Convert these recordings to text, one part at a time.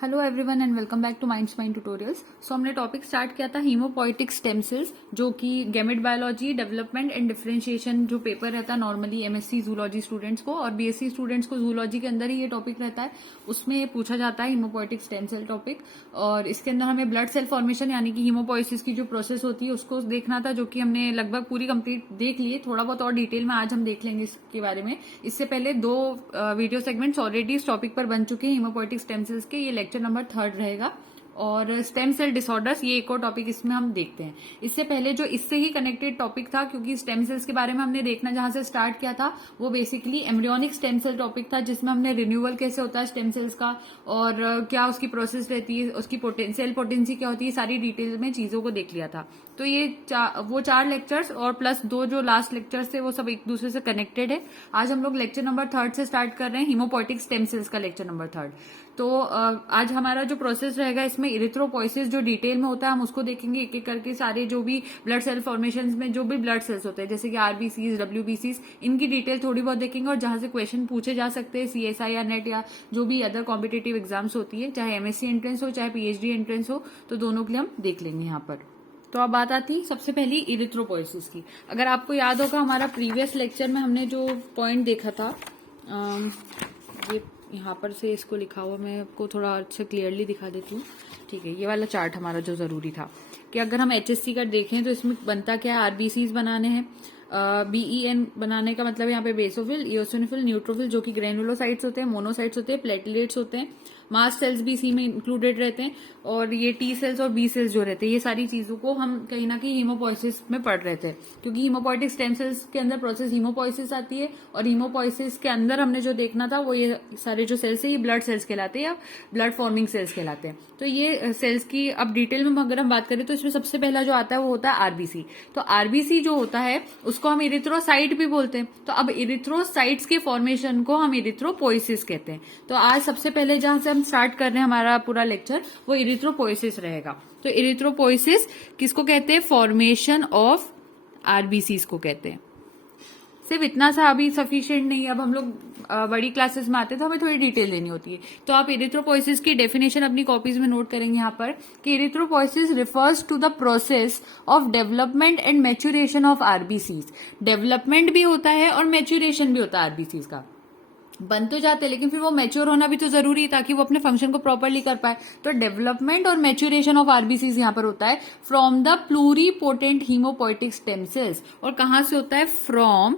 Hello everyone and welcome back to minds mind tutorials. So हमने topic start किया था haemopoietic stem cells, जो कि gamete biology development and differentiation जो paper रहता है नॉर्मली एमएससी जूलॉजी स्टूडेंट्स को और बीएससी स्टूडेंट्स को जूलॉजी के अंदर ही ये टॉपिक रहता है। उसमें ये पूछा जाता है हीमोपोइटिक स्टेम सेल टॉपिक, और इसके अंदर हमें ब्लड सेल फॉर्मेशन यानी कि हीमोपोइसिस की जो प्रोसेस होती है उसको देखना था, जो कि हमने लगभग पूरी कंप्लीट देख ली है। थोड़ा बहुत और डिटेल में आज हम देख लेंगे इसके बारे में। इससे पहले दो वीडियो सेगमेंट्स ऑलरेडी इस टॉपिक पर बन चुके हैं हीमोपोइटिक स्टेम सेल्स के। ये लेक्चर नंबर 3 रहेगा। और स्टेम सेल डिसऑर्डर्स ये एक और टॉपिक इसमें हम देखते हैं। इससे पहले जो इससे ही कनेक्टेड टॉपिक था, क्योंकि स्टेम सेल्स के बारे में हमने देखना जहां से स्टार्ट किया था वो basically embryonic stem cell topic था, जिसमें हमने रिन्यूअल कैसे होता है स्टेम सेल्स का और क्या उसकी प्रोसेस रहती है, उसकी सेल पोटेंसी क्या होती है, सारी डिटेल में चीजों को देख लिया था। तो ये वो 4 लेक्चर्स और प्लस 2 जो लास्ट लेक्चर्स थे वो सब एक दूसरे से कनेक्टेड है। आज हम लोग लेक्चर नंबर 3 से स्टार्ट कर रहे हैं, हीमोपोइटिक स्टेम सेल्स का लेक्चर नंबर 3। तो आज हमारा जो प्रोसेस रहेगा इसमें इरिथ्रोपोइसिस जो डिटेल में होता है हम उसको देखेंगे एक एक करके। सारे जो भी ब्लड सेल फॉर्मेशन में जो भी ब्लड सेल्स होते हैं जैसे कि आरबीसीज, डब्ल्यूबीसीज, इनकी डिटेल थोड़ी बहुत देखेंगे और जहां से क्वेश्चन पूछे जा सकते हैं सीएसआई या नेट या जो भी अदर कॉम्पिटेटिव एग्जाम्स होती है, चाहे एमएससी एंट्रेंस हो चाहे पीएचडी एंट्रेंस हो, तो दोनों के लिए हम देख लेंगे यहाँ पर। तो अब बात आती सबसे पहली इरिथ्रोपोइसिस की। अगर आपको याद होगा हमारा प्रीवियस लेक्चर में हमने जो पॉइंट देखा था, ये यहाँ पर से इसको लिखा हुआ मैं आपको थोड़ा अच्छे क्लियरली दिखा देती हूँ। ठीक है, ये वाला चार्ट हमारा जो जरूरी था कि अगर हम एचएससी का देखें तो इसमें बनता क्या है, आरबीसीज बनाने हैं। बीईएन बनाने का मतलब यहाँ पे बेसोफिल, इओसिनोफिल, न्यूट्रोफिल जो कि ग्रेनुलोसाइट्स होते हैं, मोनोसाइट्स होते हैं, प्लेटलेट्स होते हैं, मास्ट सेल्स भी इसी में इंक्लूडेड रहते हैं, और ये टी सेल्स और बी सेल्स जो रहते हैं, ये सारी चीजों को हम कहीं ना कहीं हीमोपोइसिस में पढ़ रहे थे। क्योंकि हीमोपोइटिक स्टेम सेल्स के अंदर प्रोसेस हीमोपोइसिस आती है, और हीमोपोइसिस के अंदर हमने जो देखना था वो ये सारे जो सेल्स है ये ब्लड सेल्स कहलाते हैं या ब्लड फॉर्मिंग सेल्स कहलाते हैं। तो ये सेल्स की अब डिटेल में अगर हम बात करें तो इसमें सबसे पहला जो आता है वो होता है आरबीसी। तो आरबीसी जो होता है उसको हम इरिथ्रोसाइट भी बोलते हैं। तो अब इरिथ्रोसाइट्स के फॉर्मेशन को हम इरिथ्रोपोइसिस कहते हैं। तो आज सबसे पहले जहां से हम स्टार्ट कर रहे हैं हमारा पूरा लेक्चर वो इरिथ्रोपोइसिस रहेगा। तो इरिथ्रोपोइसिस किसको कहते हैं? फॉर्मेशन ऑफ आरबीसीज को कहते हैं। सिर्फ इतना सा अभी सफिशिएंट नहीं है, अब हम लोग बड़ी क्लासेस में आते हैं तो हमें थोड़ी डिटेल लेनी होती है। तो आप इरिथ्रोपोइसिस की डेफिनेशन अपनी कॉपीज में नोट करेंगे यहाँ पर कि erythropoiesis refers to the process of development and maturation of RBCs. Development भी होता है और मैच्योरेशन भी होता है आरबीसीज का। बन तो जाते हैं लेकिन फिर वो मैच्योर होना भी तो जरूरी है ताकि वो अपने फंक्शन को प्रॉपरली कर पाए। तो डेवलपमेंट और मैच्योरेशन ऑफ आरबीसीज यहाँ पर होता है from the pluripotent haemopoietic stem cells. और कहां से होता है? फ्रॉम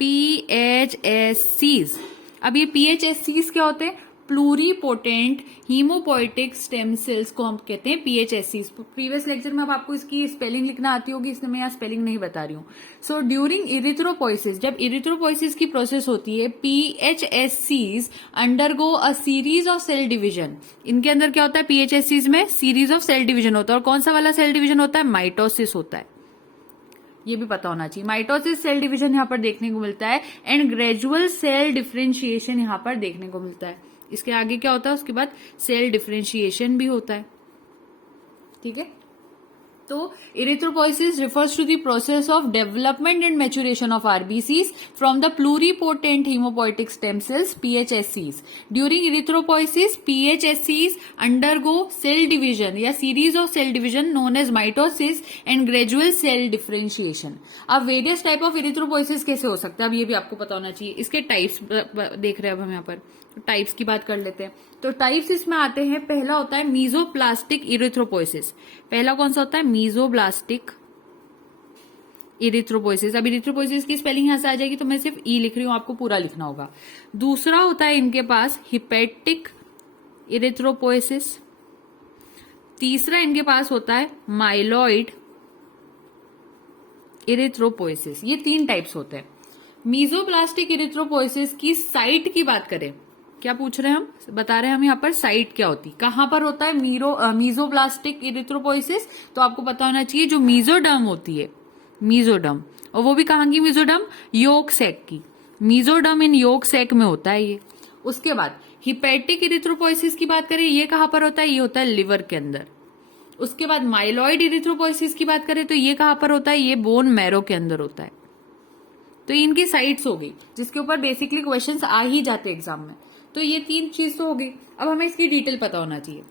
पीएचएससीज। अब ये पीएचएससीज क्या होते हैं? प्लूरीपोटेंट हीमोपोइटिक स्टेम सेल्स को हम कहते हैं पीएचएससीज। प्रीवियस लेक्चर में अब आपको इसकी स्पेलिंग लिखना आती होगी, इसलिए मैं यहाँ स्पेलिंग नहीं बता रही हूँ। सो ड्यूरिंग इरिथ्रोपोइसिस, जब इरिथ्रोपोइसिस की प्रोसेस होती है, PHSCs undergo a series of cell division. इनके अंदर क्या होता है? पीएचएससीज में सीरीज ऑफ सेल डिवीजन होता है। और कौन सा वाला सेल डिवीजन होता है? माइटोसिस होता है। ये भी पता होना चाहिए। माइटोसिस सेल डिवीजन यहाँ पर देखने को मिलता है एंड ग्रेजुअल सेल डिफरेंशिएशन यहाँ पर देखने को मिलता है। इसके आगे क्या होता है? उसके बाद सेल डिफरेंशिएशन भी होता है। ठीक है, तो erythropoiesis refers to the process of development and maturation of RBCs from the pluripotent hemopoietic stem cells PHSCs. During erythropoiesis, PHSCs undergo cell division या series of cell division known as mitosis and gradual cell differentiation. अब various type of erythropoiesis कैसे हो सकता है? अब ये भी आपको पता होना चाहिए। इसके टाइप्स देख रहे हैं अब हम यहाँ पर, टाइप्स की बात कर लेते हैं। तो टाइप्स इसमें आते हैं, पहला होता है मीजोप्लास्टिक इरिथ्रोपोइसिस। पहला कौन सा होता है? मीजोब्लास्टिक इरिथ्रोपोइसिस। अब इरिथ्रोपोइसिस की स्पेलिंग यहां से आ जाएगी तो मैं सिर्फ ई लिख रही हूं, आपको पूरा लिखना होगा। दूसरा होता है इनके पास हिपेटिक इरिथ्रोपोइसिस। तीसरा इनके पास होता है माइलॉइड इरिथ्रोपोइसिस। ये 3 टाइप्स होते हैं। मीजोब्लास्टिक इरिथ्रोपोइसिस की साइट की बात करें, क्या पूछ रहे हैं हम? बता रहे हैं हम यहाँ पर साइट क्या होती, कहां पर होता है मीजोब्लास्टिक इरिथ्रोपोइसिस। तो आपको पता होना चाहिए जो मीजोडर्म होती है, मीजोडर्म, और वो भी कहां की मीजोडर्म? योक सैक की। मीजोडर्म इन योक सैक में होता है ये। उसके बाद हिपेटिक इरिथ्रोपोइसिस की बात करें, ये कहां पर होता है? ये होता है लिवर के अंदर। उसके बाद माइलॉइड इरिथ्रोपोइसिस की बात करें तो ये कहां पर होता है? ये बोन मैरो के अंदर होता है। तो इनकी साइट्स हो गई जिसके ऊपर बेसिकली क्वेश्चंस आ ही जाते एग्जाम में। तो ये 3 चीज तो हो गई। अब हमें इसकी डिटेल पता होना चाहिए।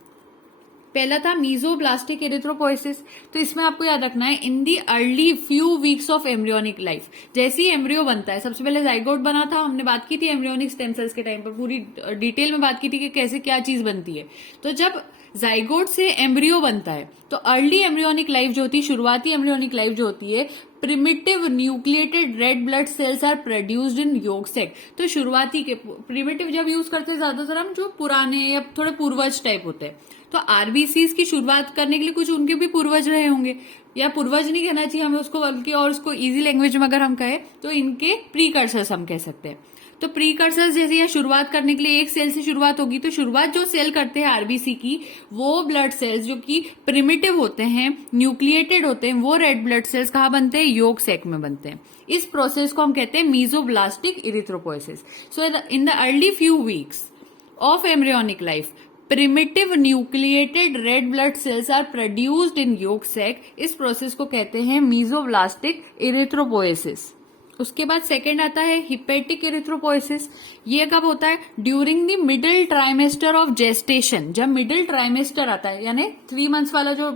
पहला था मीजोब्लास्टिक एरिथ्रोपोइसिस। तो इसमें आपको याद रखना है in the early few weeks of embryonic life, जैसे ही एम्ब्रियो बनता है, सबसे पहले जाइगोट बना था, हमने बात की थी एम्ब्रियोनिक स्टेम सेल्स के टाइम पर, पूरी डिटेल में बात की थी कि कैसे क्या चीज बनती है। तो जब जाइगोट से एम्ब्रियो बनता है तो अर्ली एम्ब्रियोनिक लाइफ जो होती है, शुरुआती एम्ब्रियोनिक लाइफ जो होती है, primitive nucleated red blood cells are produced in yolk sac. तो शुरुआती के प्रिमिटिव जब यूज करते हैं ज्यादातर हम, जो पुराने या थोड़े पूर्वज टाइप होते हैं, तो आरबीसीज की शुरुआत करने के लिए कुछ उनके भी पूर्वज रहे होंगे, या पूर्वज नहीं कहना चाहिए हमें उसको, बल्कि और उसको इजी लैंग्वेज में अगर हम कहें तो इनके प्रीकर्सर्स हम कह सकते हैं। तो प्रीकर्सर्स जैसे यहाँ शुरुआत करने के लिए एक सेल से शुरुआत होगी, तो शुरुआत जो सेल करते हैं आरबीसी की, वो ब्लड सेल्स जो कि प्रिमिटिव होते हैं, न्यूक्लिएटेड होते हैं, वो रेड ब्लड सेल्स कहाँ बनते हैं? योक सैक में बनते हैं। इस प्रोसेस को हम कहते हैं mesoblastic erythropoiesis. So in the early few weeks of embryonic life, primitive nucleated red blood cells are produced in yolk sac. इस प्रोसेस को कहते हैं मीजोब्लास्टिक इरिथ्रोपोइसिस। उसके बाद सेकंड आता है हिपेटिक इरिथ्रोपोइसिस। ये कब होता है? During the middle trimester of gestation. जब मिडिल ट्राइमेस्टर आता है, यानी 3 मंथ्स वाला जो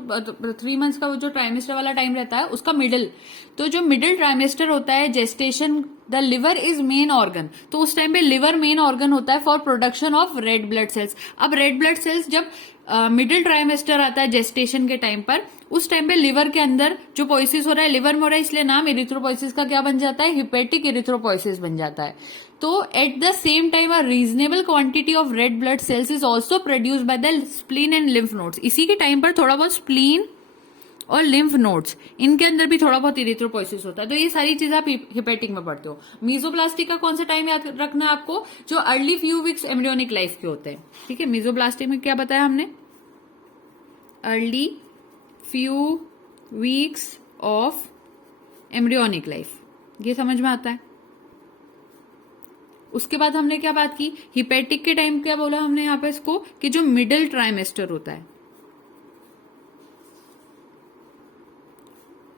3 मंथ्स का जो ट्राइमेस्टर वाला टाइम रहता है उसका मिडिल, तो जो मिडिल ट्राइमेस्टर होता है gestation, the liver is main organ. तो उस टाइम पे लिवर मेन ऑर्गन होता है for production of red blood sales. अब रेड ब्लड सेल्स जब मिडिल ट्राइमेस्टर आता है जेस्टेशन के टाइम पर, उस टाइम पे लिवर के अंदर जो पोइसिस हो रहा है, लिवर में हो रहा है, इसलिए नाम इरिथ्रोपोइसिस का क्या बन जाता है? हिपेटिक इरिथ्रोपोइसिस बन जाता है। तो at the same time a reasonable quantity of red blood sales is also produced by the spleen and lymph nodes. इसी के टाइम पर थोड़ा बहुत स्प्लीन और लिम्फ नोड्स, इनके अंदर भी थोड़ा बहुत इरिथ्रोपोइसिस होता है। तो ये सारी चीजें आप हिपेटिक में पढ़ते हो। मीजोब्लास्टिक का कौन सा टाइम याद रखना है आपको? जो early few weeks embryonic life के होते हैं। ठीक है, मीजोब्लास्टिक में क्या बताया हमने? Early few weeks of embryonic life, ये समझ में आता है। उसके बाद हमने क्या बात की? हिपेटिक के टाइम क्या बोला हमने यहाँ पे इसको, कि जो मिडिल ट्राइमेस्टर होता है,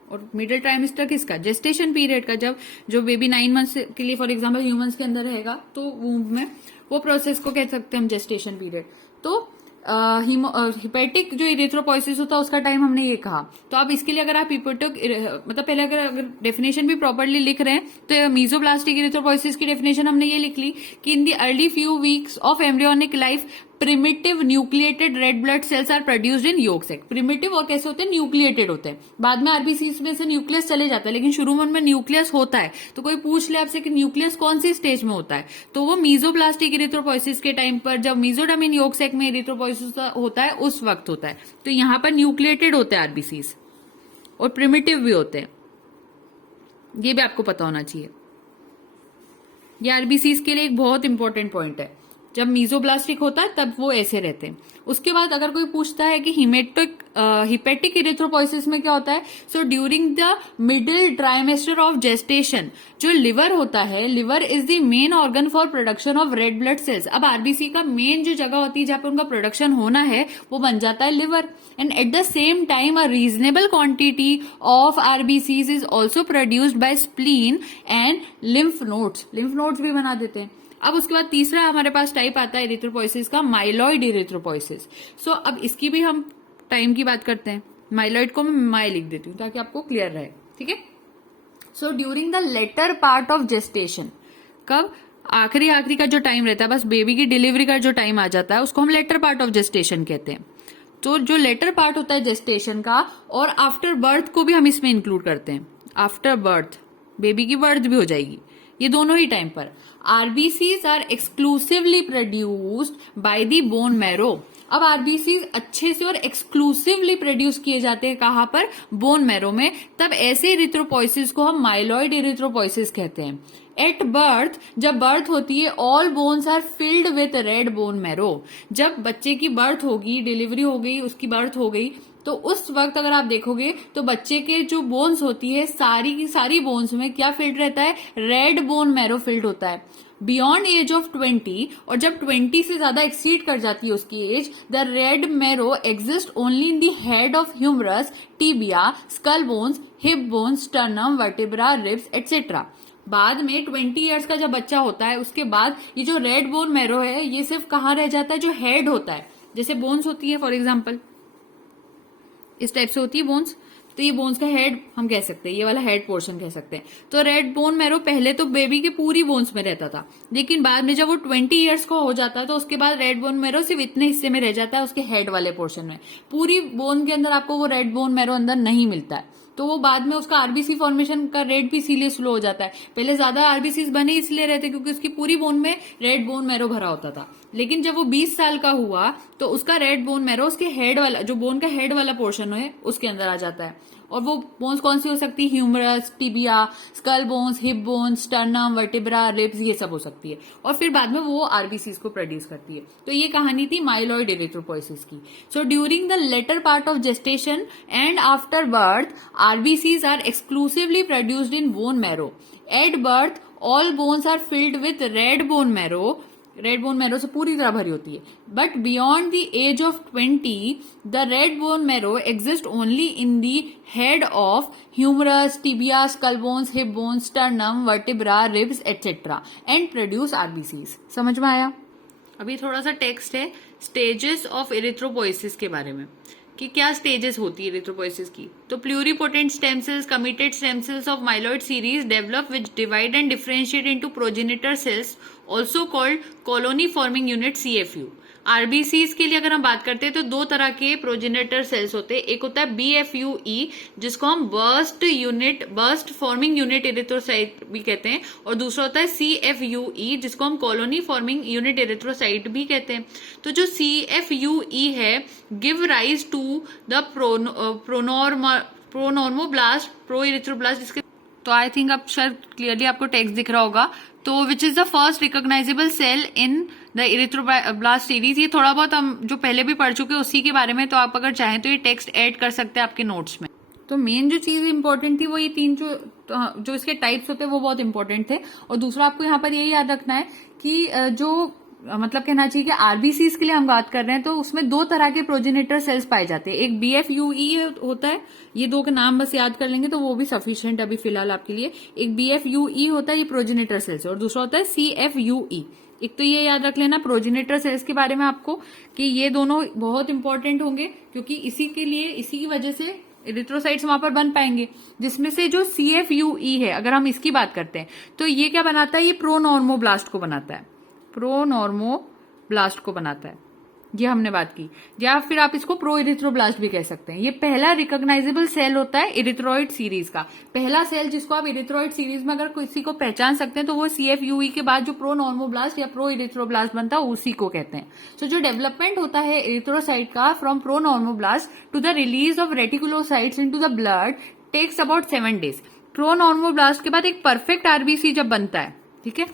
और मिडिल ट्राइमेस्टर किसका? जेस्टेशन पीरियड का। जब जो बेबी 9 मंथ्स के लिए फॉर एग्जांपल ह्यूमंस के अंदर रहेगा, तो वूम्ब में, वो प्रोसेस को कह सकते हैं हम जेस्टेशन पीरियड। तो हिपेटिक जो इरिथ्रोपोइसिस होता है उसका टाइम हमने ये कहा। तो अब इसके लिए अगर आप हिपेटिक, मतलब पहले अगर डेफिनेशन भी प्रॉपरली लिख रहे हैं, तो मीजोब्लास्टिक इरिथ्रोपोइसिस की डेफिनेशन हमने ये लिख ली कि in the early few weeks of embryonic life primitive nucleated red blood cells are produced in yolk sac. Primitive और कैसे होते हैं? न्यूक्लिएटेड होते हैं। बाद में आरबीसीज में से न्यूक्लियस चले जाता है, लेकिन शुरू में उनमें न्यूक्लियस होता है। तो कोई पूछ ले आपसे कि न्यूक्लियस कौन सी स्टेज में होता है, तो वो मीजोब्लास्टिक इरिथ्रोपोइसिस के टाइम पर, जब मीजोडर्म इन योक सैक में इरिथ्रोपोइसिस होता है, उस वक्त होता है। तो यहां पर न्यूक्लिएटेड होते हैं आरबीसीज, और प्रिमिटिव भी होते हैं। ये भी आपको पता होना चाहिए। ये आरबीसीज के लिए एक बहुत इंपॉर्टेंट पॉइंट है। जब मीजोब्लास्टिक होता है तब वो ऐसे रहते हैं। उसके बाद अगर कोई पूछता है कि हिपेटिक इरिथ्रोपोइसिस में क्या होता है, so during the middle trimester of gestation, जो लिवर होता है, liver is the main organ for production of red blood sales. अब आरबीसी का मेन जो जगह होती है जहां पे उनका प्रोडक्शन होना है, वो बन जाता है liver. And at the same time a reasonable quantity of RBCs is also produced by spleen and lymph nodes. Lymph nodes भी बना देते हैं। अब उसके बाद तीसरा हमारे पास टाइप आता है इरिथ्रोपोइसिस का, माइलॉइड इरिथ्रोपोइसिस। सो अब इसकी भी हम टाइम की बात करते हैं। माइलॉइड को मैं माई लिख देती हूँ ताकि आपको क्लियर रहे। ठीक है, so during the letter part of gestation, कब? आखिरी का जो टाइम रहता है, बस बेबी की डिलीवरी का जो टाइम आ जाता है, उसको हम लेटर पार्ट ऑफ जेस्टेशन कहते हैं। तो जो लेटर पार्ट होता है जेस्टेशन का, और आफ्टर बर्थ को भी हम इसमें इंक्लूड करते हैं। आफ्टर बर्थ बेबी की बर्थ भी हो जाएगी, ये दोनों ही टाइम पर। RBCs are exclusively produced by the bone marrow. अब आरबीसीज अच्छे से और एक्सक्लूसिवली प्रोड्यूस किए जाते हैं कहां पर? बोन मैरो में। तब ऐसे इरिथ्रोपोइसिस को हम माइलॉइड इरिथ्रोपोइसिस कहते हैं। एट बर्थ, जब बर्थ होती है, all bones are filled with red bone marrow. जब बच्चे की बर्थ होगी, डिलीवरी हो गई, उसकी बर्थ हो गई, तो उस वक्त अगर आप देखोगे तो बच्चे के जो बोन्स होती है, सारी की सारी बोन्स में क्या फिल्ड रहता है? रेड बोन मैरो फिल्ड होता है। बियॉन्ड एज ऑफ 20, और जब 20 से ज्यादा एक्सीड कर जाती है उसकी age, the red marrow exist only in the head of humerus, tibia, skull bones, hip bones, sternum, vertebra, ribs etcetera. बाद में 20 ईयर्स का जब बच्चा होता है उसके बाद ये जो रेड बोन मैरो है ये सिर्फ कहाँ रह जाता है, जो हेड होता है, जैसे बोन्स होती है फॉर एग्जाम्पल इस टाइप से होती है बोन्स, तो ये बोन्स का हेड हम कह सकते हैं, ये वाला हेड पोर्शन कह सकते हैं। तो रेड बोन मैरो पहले तो बेबी के पूरी बोन्स में रहता था, लेकिन बाद में जब वो 20 ईयर्स का हो जाता है तो उसके बाद रेड बोन मैरो सिर्फ इतने हिस्से में रह जाता है, उसके हेड वाले पोर्शन में। पूरी बोन के अंदर आपको वो रेड बोन मैरो अंदर नहीं मिलता है, तो वो बाद में उसका आरबीसी फॉर्मेशन का रेट भी इसीलिए स्लो हो जाता है। पहले ज्यादा आरबीसी बने इसलिए रहते क्योंकि उसकी पूरी बोन में रेड बोन मैरो भरा होता था, लेकिन जब वो 20 साल का हुआ तो उसका रेड बोन मैरो उसके हेड वाला, जो बोन का हेड वाला पोर्शन है उसके अंदर आ जाता है। और वो बोन्स कौन सी हो सकती है, humerus, tibia, skull bones, hip bones, sternum, vertebra, ribs, ये सब हो सकती है। और फिर बाद में वो आरबीसीज को प्रोड्यूस करती है। तो ये कहानी थी माइलॉइड इरिथ्रोपोइसिस की। So during the letter part of gestation and after birth RBCs are exclusively produced in bone marrow. At birth all bones are filled with red bone marrow, red bone marrow से पूरी तरह भरी होती है। But beyond the age of 20 the red bone marrow exist only in the head of humerus, tibia, skull bones, hip bones, sternum, vertebra, ribs etcetera and produce RBCs. समझ में आया? अभी थोड़ा सा टेक्स्ट है स्टेजेस ऑफ इरिथ्रोपोइसिस के बारे में कि क्या स्टेजेस होती है इरिथ्रोपोइसिस की। तो pluripotent stem cells, committed stem cells of myeloid series develop which divide and differentiate into progenitor cells also called colony forming unit CFU। RBCs के लिए अगर हम बात करते हैं तो दो तरह के प्रोजेनेटर सेल्स होते हैं। एक होता है BFUE जिसको हम बर्स्ट फॉर्मिंग यूनिट इरिथ्रोसाइट भी कहते हैं, और दूसरा होता है CFUE जिसको हम कॉलोनी फॉर्मिंग यूनिट इरिथ्रोसाइट भी कहते हैं। तो जो CFUE है give rise to the pronormoblast, pro erythroblast, जिसके तो आई थिंक अब शायद क्लियरली आपको टेक्स्ट दिख रहा होगा। तो which is the first recognizable cell in the erythroblast series. ये थोड़ा बहुत हम जो पहले भी पढ़ चुके हैं उसी के बारे में, तो आप अगर चाहें तो ये टेक्स्ट ऐड कर सकते हैं आपके नोट्स में। तो मेन जो चीज इंपॉर्टेंट थी वो ये तीन जो इसके टाइप्स होते हैं वो बहुत इंपॉर्टेंट थे। और दूसरा आपको यहाँ पर यही याद रखना है कि जो मतलब कहना चाहिए कि आरबीसीज के लिए हम बात कर रहे हैं तो उसमें दो तरह के प्रोजेनेटर सेल्स पाए जाते हैं। एक BFUE होता है, ये दो के नाम बस याद कर लेंगे तो वो भी सफिशिएंट अभी फिलहाल आपके लिए। एक BFUE होता है, ये प्रोजेनेटर सेल्स, और दूसरा होता है CFUE। एक तो ये याद रख लेना प्रोजेनेटर सेल्स के बारे में आपको कि ये दोनों बहुत इंपॉर्टेंट होंगे क्योंकि इसी की वजह से इरिथ्रोसाइट्स वहां पर बन पाएंगे। जिसमें से जो CFUE है अगर हम इसकी बात करते हैं तो ये क्या बनाता है, ये प्रोनॉर्मोब्लास्ट को बनाता है, प्रोनॉर्मोब्लास्ट को बनाता है, ये हमने बात की। या फिर आप इसको प्रो इरिथ्रोब्लास्ट भी कह सकते हैं। ये पहला रिकॉग्नाइजेबल सेल होता है इरिथ्रोइड सीरीज का। पहला सेल जिसको आप इरिथ्रोइड सीरीज में अगर किसी को पहचान सकते हैं तो वो CFUE के बाद जो प्रोनॉर्मोब्लास्ट या प्रो इरिथ्रोब्लास्ट बनता है उसी को कहते हैं। सो जो डेवलपमेंट होता है इरिथ्रोसाइट का from pronormoblast to the release of reticulocytes into the blood takes about 7 days। Pronormoblast के बाद एक परफेक्ट आरबीसी जब बनता है, ठीक है,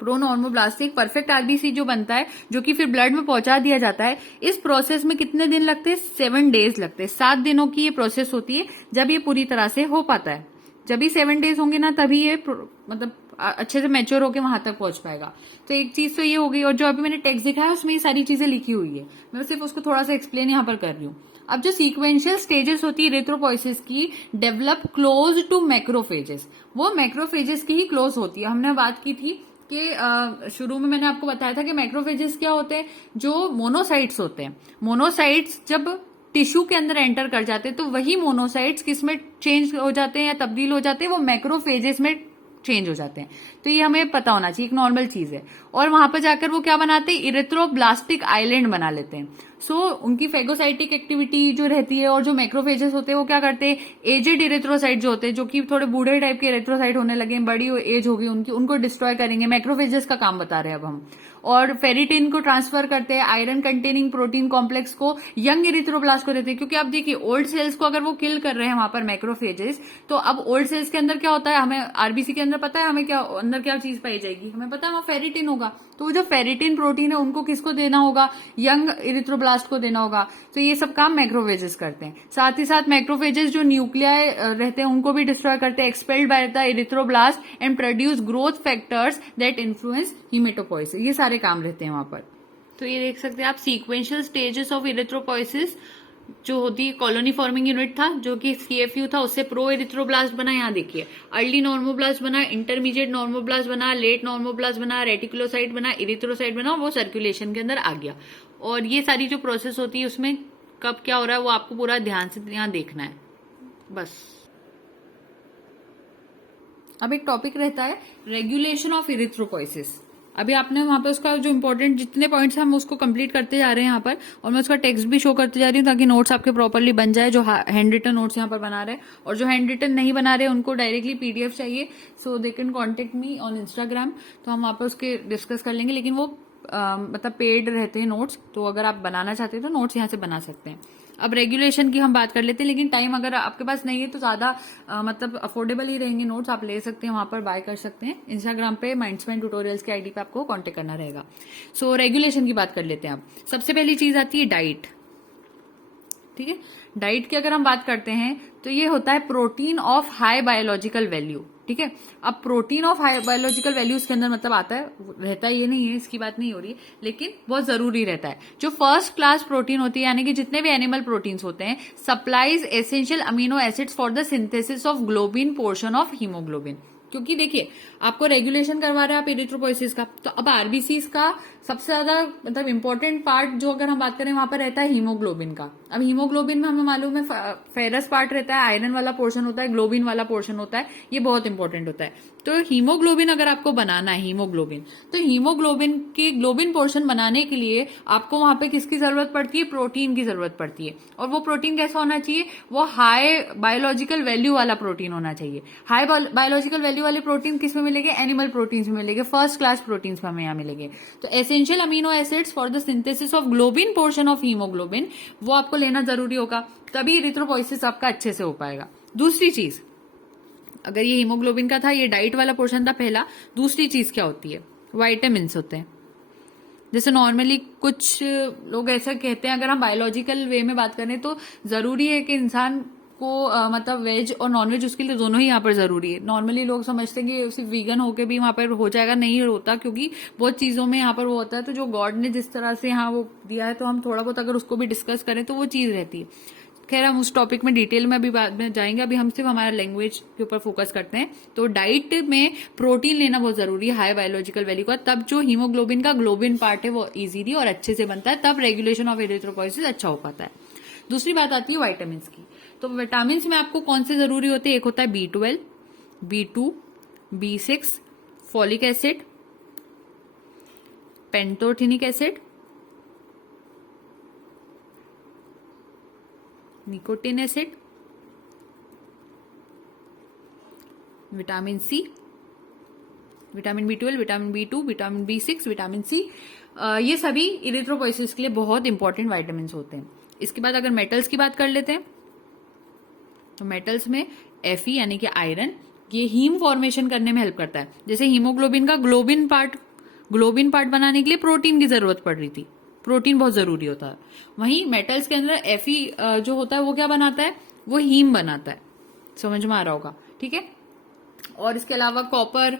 प्रोनॉर्मोब्लास्ट से एक परफेक्ट आरबीसी जो बनता है जो कि फिर ब्लड में पहुंचा दिया जाता है, इस प्रोसेस में कितने दिन लगते हैं, 7 days लगते हैं। 7 दिनों की ये प्रोसेस होती है जब ये पूरी तरह से हो पाता है। जब भी 7 days होंगे ना तभी ये मतलब अच्छे से मैच्योर होकर वहां तक पहुंच पाएगा। तो एक चीज तो ये हो गई, और जो अभी मैंने टेक्स्ट दिखाया उसमें ये सारी चीजें लिखी हुई है, मैं सिर्फ उसको थोड़ा सा एक्सप्लेन यहाँ पर कर रही हूँ। अब जो सीक्वेंशियल स्टेजेस होती है इरिथ्रोपोइसिस की डेवलप क्लोज टू मैक्रोफेजेस, वो मैक्रोफेजेस की ही क्लोज होती है। हमने बात की थी कि शुरू में मैंने आपको बताया था कि मैक्रोफेजेस क्या होते हैं, जो मोनोसाइट्स होते हैं। मोनोसाइट्स जब टिश्यू के अंदर एंटर कर जाते हैं तो वही मोनोसाइट्स किसमें चेंज हो जाते हैं या तब्दील हो जाते हैं, वो मैक्रोफेजेस में चेंज हो जाते हैं। तो ये हमें पता होना चाहिए, एक नॉर्मल चीज है। और वहां पर जाकर वो क्या बनाते हैं, इरिथ्रोब्लास्टिक आइलैंड बना लेते हैं। सो उनकी फेगोसाइटिक एक्टिविटी जो रहती है, और जो मैक्रोफेजेस होते हैं वो क्या करते हैं, एजेड इरिथ्रोसाइट जो होते हैं, जो कि थोड़े बूढ़े टाइप के इरिथ्रोसाइट होने लगे, बड़ी एज होगी उनकी, उनको डिस्ट्रॉय करेंगे। मैक्रोफेजेस का काम बता रहे हैं अब हम। और फेरिटिन को ट्रांसफर करते हैं, आयरन कंटेनिंग प्रोटीन कॉम्प्लेक्स को यंग इरिथ्रोब्लास्ट को देते हैं। क्योंकि आप देखिए ओल्ड सेल्स को अगर वो किल कर रहे हैं वहां पर मैक्रोफेजेस, तो अब ओल्ड सेल्स के अंदर क्या होता है, हमें आरबीसी के अंदर पता है हमें क्या अंदर क्या चीज पाई जाएगी, हमें पता है वहां फेरिटिन होगा। तो वो जो फेरिटिन प्रोटीन है उनको किसको देना होगा, यंग इरिथ्रोब्लास्ट को देना होगा। तो ये सब काम मैक्रोफेजेस करते हैं। साथ ही साथ मैक्रोफेजेस जो न्यूक्लियाई रहते हैं उनको भी डिस्ट्रॉय करते हैं, expelled by the erythroblast and produce growth factors that influence hematopoiesis. ये सारे काम रहते हैं वहां पर। तो ये देख सकते हैं आप सीक्वेंशियल स्टेजेस ऑफ इरिथ्रोपोइसिस जो होती है कॉलोनी फॉर्मिंग यूनिट था, जो कि CFU था, उससे प्रो एरिथ्रोब्लास्ट बना, यहाँ देखिए अर्ली नॉर्मोब्लास्ट बना, इंटरमीडिएट नॉर्मोब्लास्ट बना, लेट नॉर्मोब्लास्ट बना, रेटिकुलोसाइट बना, इरिथ्रोसाइट बना, वो सर्कुलेशन के अंदर आ गया। और ये सारी जो प्रोसेस होती है उसमें कब क्या हो रहा है वो आपको पूरा ध्यान से यहाँ देखना है बस। अब एक टॉपिक रहता है रेगुलेशन ऑफ इरिथ्रोपोइसिस। अभी आपने वहां पे उसका जो इंपॉर्टेंट जितने पॉइंट्स हैं हम उसको कंप्लीट करते जा रहे हैं यहाँ पर, और मैं उसका टेक्स्ट भी शो करते जा रही हूँ ताकि नोट्स आपके प्रॉपरली बन जाए, जो हैंड रिटन नोट्स यहाँ पर बना रहे हैं। और जो हैंड रिटन नहीं बना रहे उनको डायरेक्टली PDF चाहिए, so they can contact me on Instagram, तो हम वहाँ पर उसके डिस्कस कर लेंगे। लेकिन वो मतलब पेड रहते हैं नोट्स, तो अगर आप बनाना चाहते हैं तो नोट्स यहाँ से बना सकते हैं। अब रेगुलेशन की हम बात कर लेते हैं, लेकिन टाइम अगर आपके पास नहीं है तो ज्यादा मतलब अफोर्डेबल ही रहेंगे नोट्स, आप ले सकते हैं, वहां पर बाय कर सकते हैं। इंस्टाग्राम पे माइंडस्पैन ट्यूटोरियल्स के ID पे आपको कांटेक्ट करना रहेगा। सो रेगुलेशन की बात कर लेते हैं। अब सबसे पहली चीज आती है डाइट। ठीक है, डाइट की अगर हम बात करते हैं तो ये होता है protein of high biological value. ठीक है, अब protein of high biological values के अंदर मतलब आता है, रहता है ये नहीं है, इसकी बात नहीं हो रही है, लेकिन बहुत जरूरी रहता है। जो फर्स्ट क्लास प्रोटीन होती है, यानी कि जितने भी एनिमल प्रोटीन्स होते हैं, supplies essential amino acids for the synthesis of globin portion of haemoglobin. क्योंकि देखिए आपको रेगुलेशन करवा रहे हैं आप इरिथ्रोपोइसिस का, तो अब आरबीसीज का सबसे ज्यादा मतलब इंपॉर्टेंट पार्ट जो अगर हम बात करें वहां पर रहता है हीमोग्लोबिन का। अब हीमोग्लोबिन में हमें मालूम है फेरस पार्ट रहता है, आयरन वाला पोर्शन होता है, ग्लोबिन वाला पोर्शन होता है, ये बहुत इंपॉर्टेंट होता है। तो हीमोग्लोबिन अगर आपको बनाना है हीमोग्लोबिन, तो हीमोग्लोबिन की ग्लोबिन पोर्शन बनाने के लिए आपको वहां पे किसकी जरूरत पड़ती है, प्रोटीन की जरूरत पड़ती है। और वो प्रोटीन कैसा होना चाहिए, वो हाई बायोलॉजिकल वैल्यू वाला प्रोटीन होना चाहिए। हाई बायोलॉजिकल वैल्यू वाले प्रोटीन किस में मिलेंगे, एनिमल प्रोटीन्स में मिलेंगे, फर्स्ट क्लास प्रोटीन्स में हमें यहाँ मिलेंगे। तो essential amino acids for the synthesis of globin portion of haemoglobin, वो आपको लेना जरूरी होगा, तभी इरिथ्रोपोइसिस आपका अच्छे से हो पाएगा। दूसरी चीज, अगर ये हीमोग्लोबिन का था, ये डाइट वाला पोर्शन था पहला, दूसरी चीज क्या होती है, वाइटामिन्स होते हैं। जैसे नॉर्मली कुछ लोग ऐसा कहते हैं, अगर हम बायोलॉजिकल वे में बात करें तो जरूरी है कि इंसान को मतलब वेज और नॉनवेज उसके लिए दोनों ही यहाँ पर जरूरी है। नॉर्मली लोग समझते हैं कि सिर्फ वीगन होके भी वहां पर हो जाएगा, नहीं होता, क्योंकि बहुत चीजों में यहाँ पर वो होता है। तो जो गॉड ने जिस तरह से यहाँ वो दिया है, तो हम थोड़ा बहुत अगर उसको भी डिस्कस करें तो वो चीज रहती है। खैर हम उस टॉपिक में डिटेल में अभी बाद में जाएंगे, अभी हम सिर्फ हमारा लैंग्वेज के ऊपर फोकस करते हैं। तो डाइट में प्रोटीन लेना बहुत जरूरी है हाई बायोलॉजिकल वैल्यू का, तब जो हीमोग्लोबिन का ग्लोबिन पार्ट है वो इजीली और अच्छे से बनता है, तब रेगुलेशन ऑफ इरिथ्रोपोइसिस अच्छा हो पाता है। दूसरी बात आती है वाइटामिन की। तो विटामिन में आपको कौन से जरूरी होते हैं, एक होता है B12, B2, B6, folic acid, pantothenic acid, nicotine acid, vitamin C, vitamin B12, vitamin B2, vitamin B6, vitamin C, ये सभी इरिथ्रोपोइसिस के लिए बहुत इंपॉर्टेंट वाइटामिन होते हैं। इसके बाद अगर मेटल्स की बात कर लेते हैं, तो मेटल्स में Fe यानी कि आयरन, ये हीम फॉर्मेशन करने में हेल्प करता है। जैसे हीमोग्लोबिन का ग्लोबिन पार्ट बनाने के लिए प्रोटीन की जरूरत पड़ रही थी, प्रोटीन बहुत जरूरी होता है, वहीं मेटल्स के अंदर Fe जो होता है वो क्या बनाता है, वो हीम बनाता है। समझ में आ रहा होगा, ठीक है। और इसके अलावा कॉपर,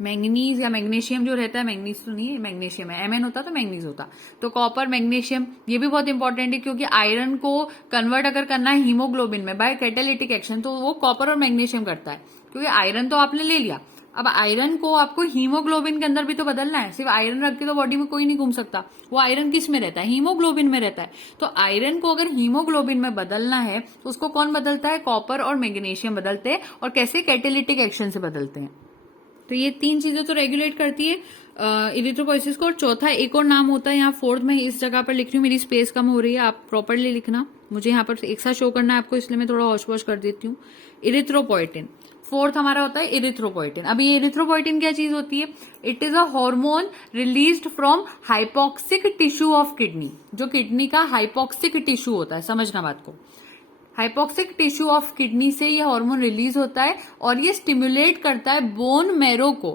मैंगनीज या मैग्नीशियम जो रहता है, मैंगनीज तो नहीं है, मैग्नीशियम है, Mn होता तो मैंगनीज होता। तो कॉपर, मैग्नीशियम, ये भी बहुत इंपॉर्टेंट है, क्योंकि आयरन को कन्वर्ट अगर करना है हीमोग्लोबिन में बाय कैटालिटिक एक्शन, तो वो कॉपर और मैग्नीशियम करता है। क्योंकि आयरन तो आपने ले लिया, अब आयरन को आपको हीमोग्लोबिन के अंदर भी तो बदलना है। सिर्फ आयरन रख के तो बॉडी में कोई नहीं घूम सकता, वो आयरन किस में रहता है, हीमोग्लोबिन में रहता है। तो आयरन को अगर हीमोग्लोबिन में बदलना है तो उसको कौन बदलता है, कॉपर और मैग्नीशियम बदलते हैं, और कैसे, कैटालिटिक एक्शन से बदलते हैं। तो ये तीन चीजें तो रेगुलेट करती है इरिथ्रोपोइसिस को। और चौथा एक और नाम होता है, यहाँ फोर्थ में इस जगह पर लिख रही हूँ, मेरी स्पेस कम हो रही है, आप प्रॉपरली लिखना, मुझे यहाँ पर एक साथ शो करना है आपको, इसलिए मैं थोड़ा हॉश वॉश कर देती हूँ। इरिथ्रोपोइटिन, फोर्थ हमारा होता है इरिथ्रोपोइटिन। अब ये इरिथ्रोपोइटिन क्या चीज होती है, it is a hormone released from hypoxic tissue of kidney. जो किडनी का हाइपोक्सिक टिश्यू होता है, समझना बात को, हाइपोक्सिक टिश्यू ऑफ किडनी से ये हार्मोन रिलीज होता है, और ये स्टिमुलेट करता है बोन मैरो को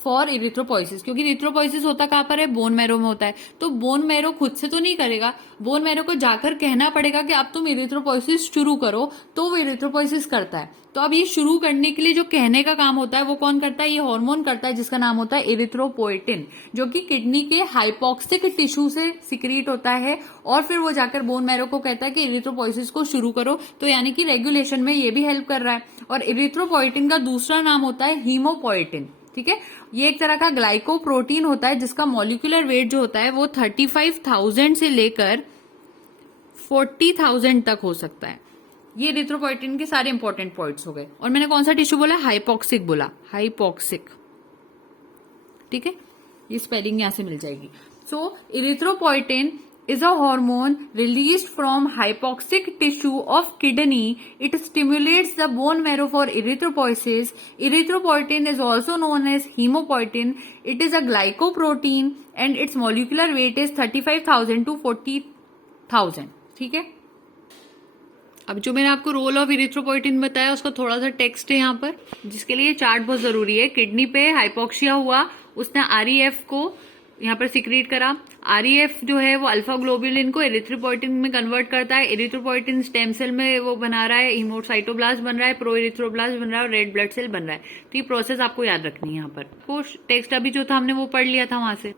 फॉर इरिथ्रोपोइसिस, क्योंकि इरिथ्रोपोइसिस होता कहाँ पर है, बोन मैरो में होता है। तो बोन मैरो खुद से तो नहीं करेगा, बोन मैरो को जाकर कहना पड़ेगा कि अब तुम इरिथ्रोपोइसिस शुरू करो, तो वो इरिथ्रोपोइसिस करता है। तो अब ये शुरू करने के लिए जो कहने का काम होता है वो कौन करता है, ये हार्मोन करता है जिसका नाम होता है इरिथ्रोपोएटिन, जो कि किडनी के हाइपोक्सिक टिश्यू से सिक्रीट होता है और फिर वो जाकर बोन मैरो को कहता है कि इरिथ्रोपोइसिस को शुरू करो। तो यानी कि रेगुलेशन में ये भी हेल्प कर रहा है। और इरिथ्रोपोएटिन का दूसरा नाम होता है हीमोपोएटिन। ठीक है, ये एक तरह का ग्लाइकोप्रोटीन होता है जिसका मॉलिक्यूलर वेट जो होता है वो 35,000 से लेकर 40,000 तक हो सकता है। ये इरिथ्रोपोएटिन के सारे इंपॉर्टेंट पॉइंट्स हो गए। और मैंने कौन सा टिश्यू बोला, हाइपोक्सिक बोला, हाइपोक्सिक। ठीक है, ये स्पेलिंग यहां से मिल जाएगी। सो erythropoietin is a hormone released from hypoxic tissue of kidney. It stimulates the bone marrow for erythropoiesis. Erythropoietin is also known as hemopoietin. It is a glycoprotein and its molecular weight is 35,000 to 40,000. ठीक है, अब जो मैंने आपको role of erythropoietin बताया उसका थोड़ा सा टेक्स्ट है यहाँ पर, जिसके लिए चार्ट बहुत जरूरी है। किडनी पे हाइपोक्सिया हुआ, उसने आरईएफ को यहाँ पर सिक्रीट करा। आरईएफ जो है वो अल्फा ग्लोबुलिन को इरिथ्रोपोएटिन में कन्वर्ट करता है। इरिथ्रोपोएटिन स्टेम सेल में वो बना रहा है, हीमोसाइटोब्लास्ट बन रहा है, प्रो इरिथ्रोब्लास्ट बन रहा है और रेड ब्लड सेल बन रहा है। तो ये प्रोसेस आपको याद रखनी है यहाँ पर। वो टेक्स्ट अभी जो था हमने वो पढ़ लिया था वहां से।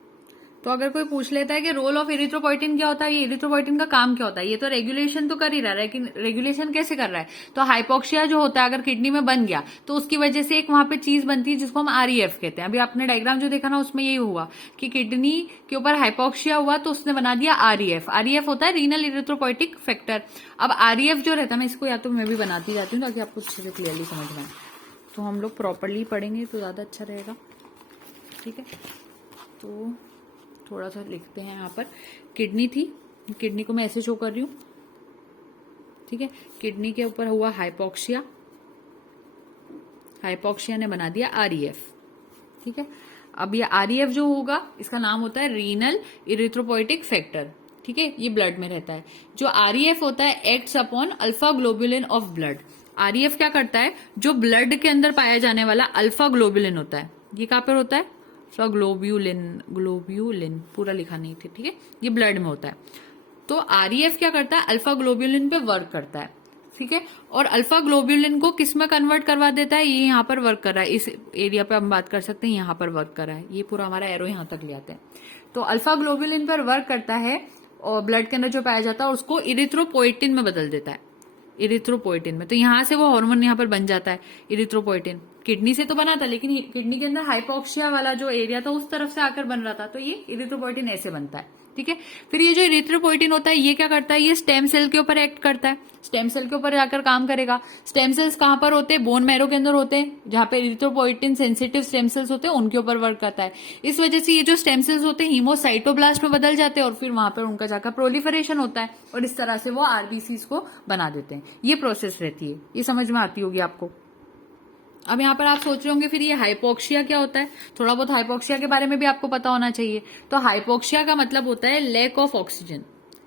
तो अगर कोई पूछ लेता है कि रोल ऑफ इरिथ्रोपोएटिन क्या होता है, ये इरिथ्रोपोएटिन का काम क्या होता है, ये तो रेगुलेशन तो कर ही रहा है, लेकिन रेगुलेशन कैसे कर रहा है, तो हाइपोक्सिया जो होता है अगर किडनी में बन गया तो उसकी वजह से एक वहां पे चीज बनती है जिसको हम आरईएफ कहते हैं। अभी आपने डायग्राम जो देखा ना उसमें यही हुआ कि किडनी के ऊपर हाइपोक्सिया हुआ तो उसने बना दिया आरईएफ। आरईएफ होता है रीनल इरिथ्रोपोएटिक फैक्टर। अब आरईएफ जो रहता है, मैं इसको या तो मैं भी बनाती जाती हूँ ताकि आपको अच्छे से क्लियरली समझ में आए, तो हम लोग प्रॉपरली पढ़ेंगे तो ज्यादा अच्छा रहेगा। ठीक है, तो थोड़ा सा लिखते हैं यहाँ पर। किडनी थी, किडनी को मैं ऐसे शो कर रही हूँ। ठीक है, किडनी के ऊपर हुआ हाइपोक्सिया, हाइपोक्सिया ने बना दिया आरईएफ। ठीक है, अब ये आरईएफ जो होगा इसका नाम होता है रीनल इरिथ्रोपोएटिक फैक्टर। ठीक है, ये ब्लड में रहता है। जो आरईएफ होता है acts upon alpha globulin of blood. REF क्या करता है, जो ब्लड के अंदर पाया जाने वाला अल्फा ग्लोबुलिन होता है, ये कहां पर होता है, ग्लोब्यूलिन, ग्लोब्यूलिन पूरा लिखा नहीं थी। ठीक है, ये ब्लड में होता है। तो आरईएफ क्या करता है, अल्फा ग्लोब्यूलिन पे वर्क करता है। ठीक है, और अल्फा ग्लोब्यूलिन को किस में कन्वर्ट करवा देता है, ये यहाँ पर वर्क कर रहा है। इस एरिया पे हम बात कर सकते हैं, यहाँ पर वर्क कर रहा है। ये पूरा हमारा एरो यहाँ तक ले आते हैं। तो अल्फा ग्लोब्यूलिन पर वर्क करता है और ब्लड के अंदर जो पाया जाता है उसको इरिथ्रोपोएटिन में बदल देता है, इरिथ्रोपोएटिन में। तो यहां से वो हार्मोन यहाँ पर बन जाता है इरिथ्रोपोएटिन। किडनी से तो बना था, लेकिन किडनी के अंदर हाइपोक्सिया वाला जो एरिया था उस तरफ से आकर बन रहा था, तो ये इरिथ्रोपोएटिन ऐसे बनता है। ठीक है, फिर ये जो इरिथ्रोपोएटिन होता है ये क्या करता है, ये स्टेम सेल के ऊपर एक्ट करता है, स्टेम सेल के ऊपर जाकर काम करेगा। स्टेम सेल्स कहां पर होते हैं, बोन मैरो के अंदर होते हैं, जहां पे इरिथ्रोपोएटिन सेंसिटिव स्टेम सेल्स होते हैं उनके ऊपर वर्क करता है। इस वजह से ये जो स्टेम सेल्स होते हैं हीमोसाइटोब्लास्ट में बदल जाते हैं और फिर वहां पर उनका जाकर प्रोलिफरेशन होता है और इस तरह से वो आरबीसीज को बना देते हैं। ये प्रोसेस रहती है, ये समझ में आती होगी आपको। अब यहाँ पर आप सोच रहे होंगे फिर ये हाइपोक्सिया क्या होता है, थोड़ा बहुत हाइपोक्सिया के बारे में भी आपको पता होना चाहिए। तो हाइपोक्सिया का मतलब होता है lack of oxygen,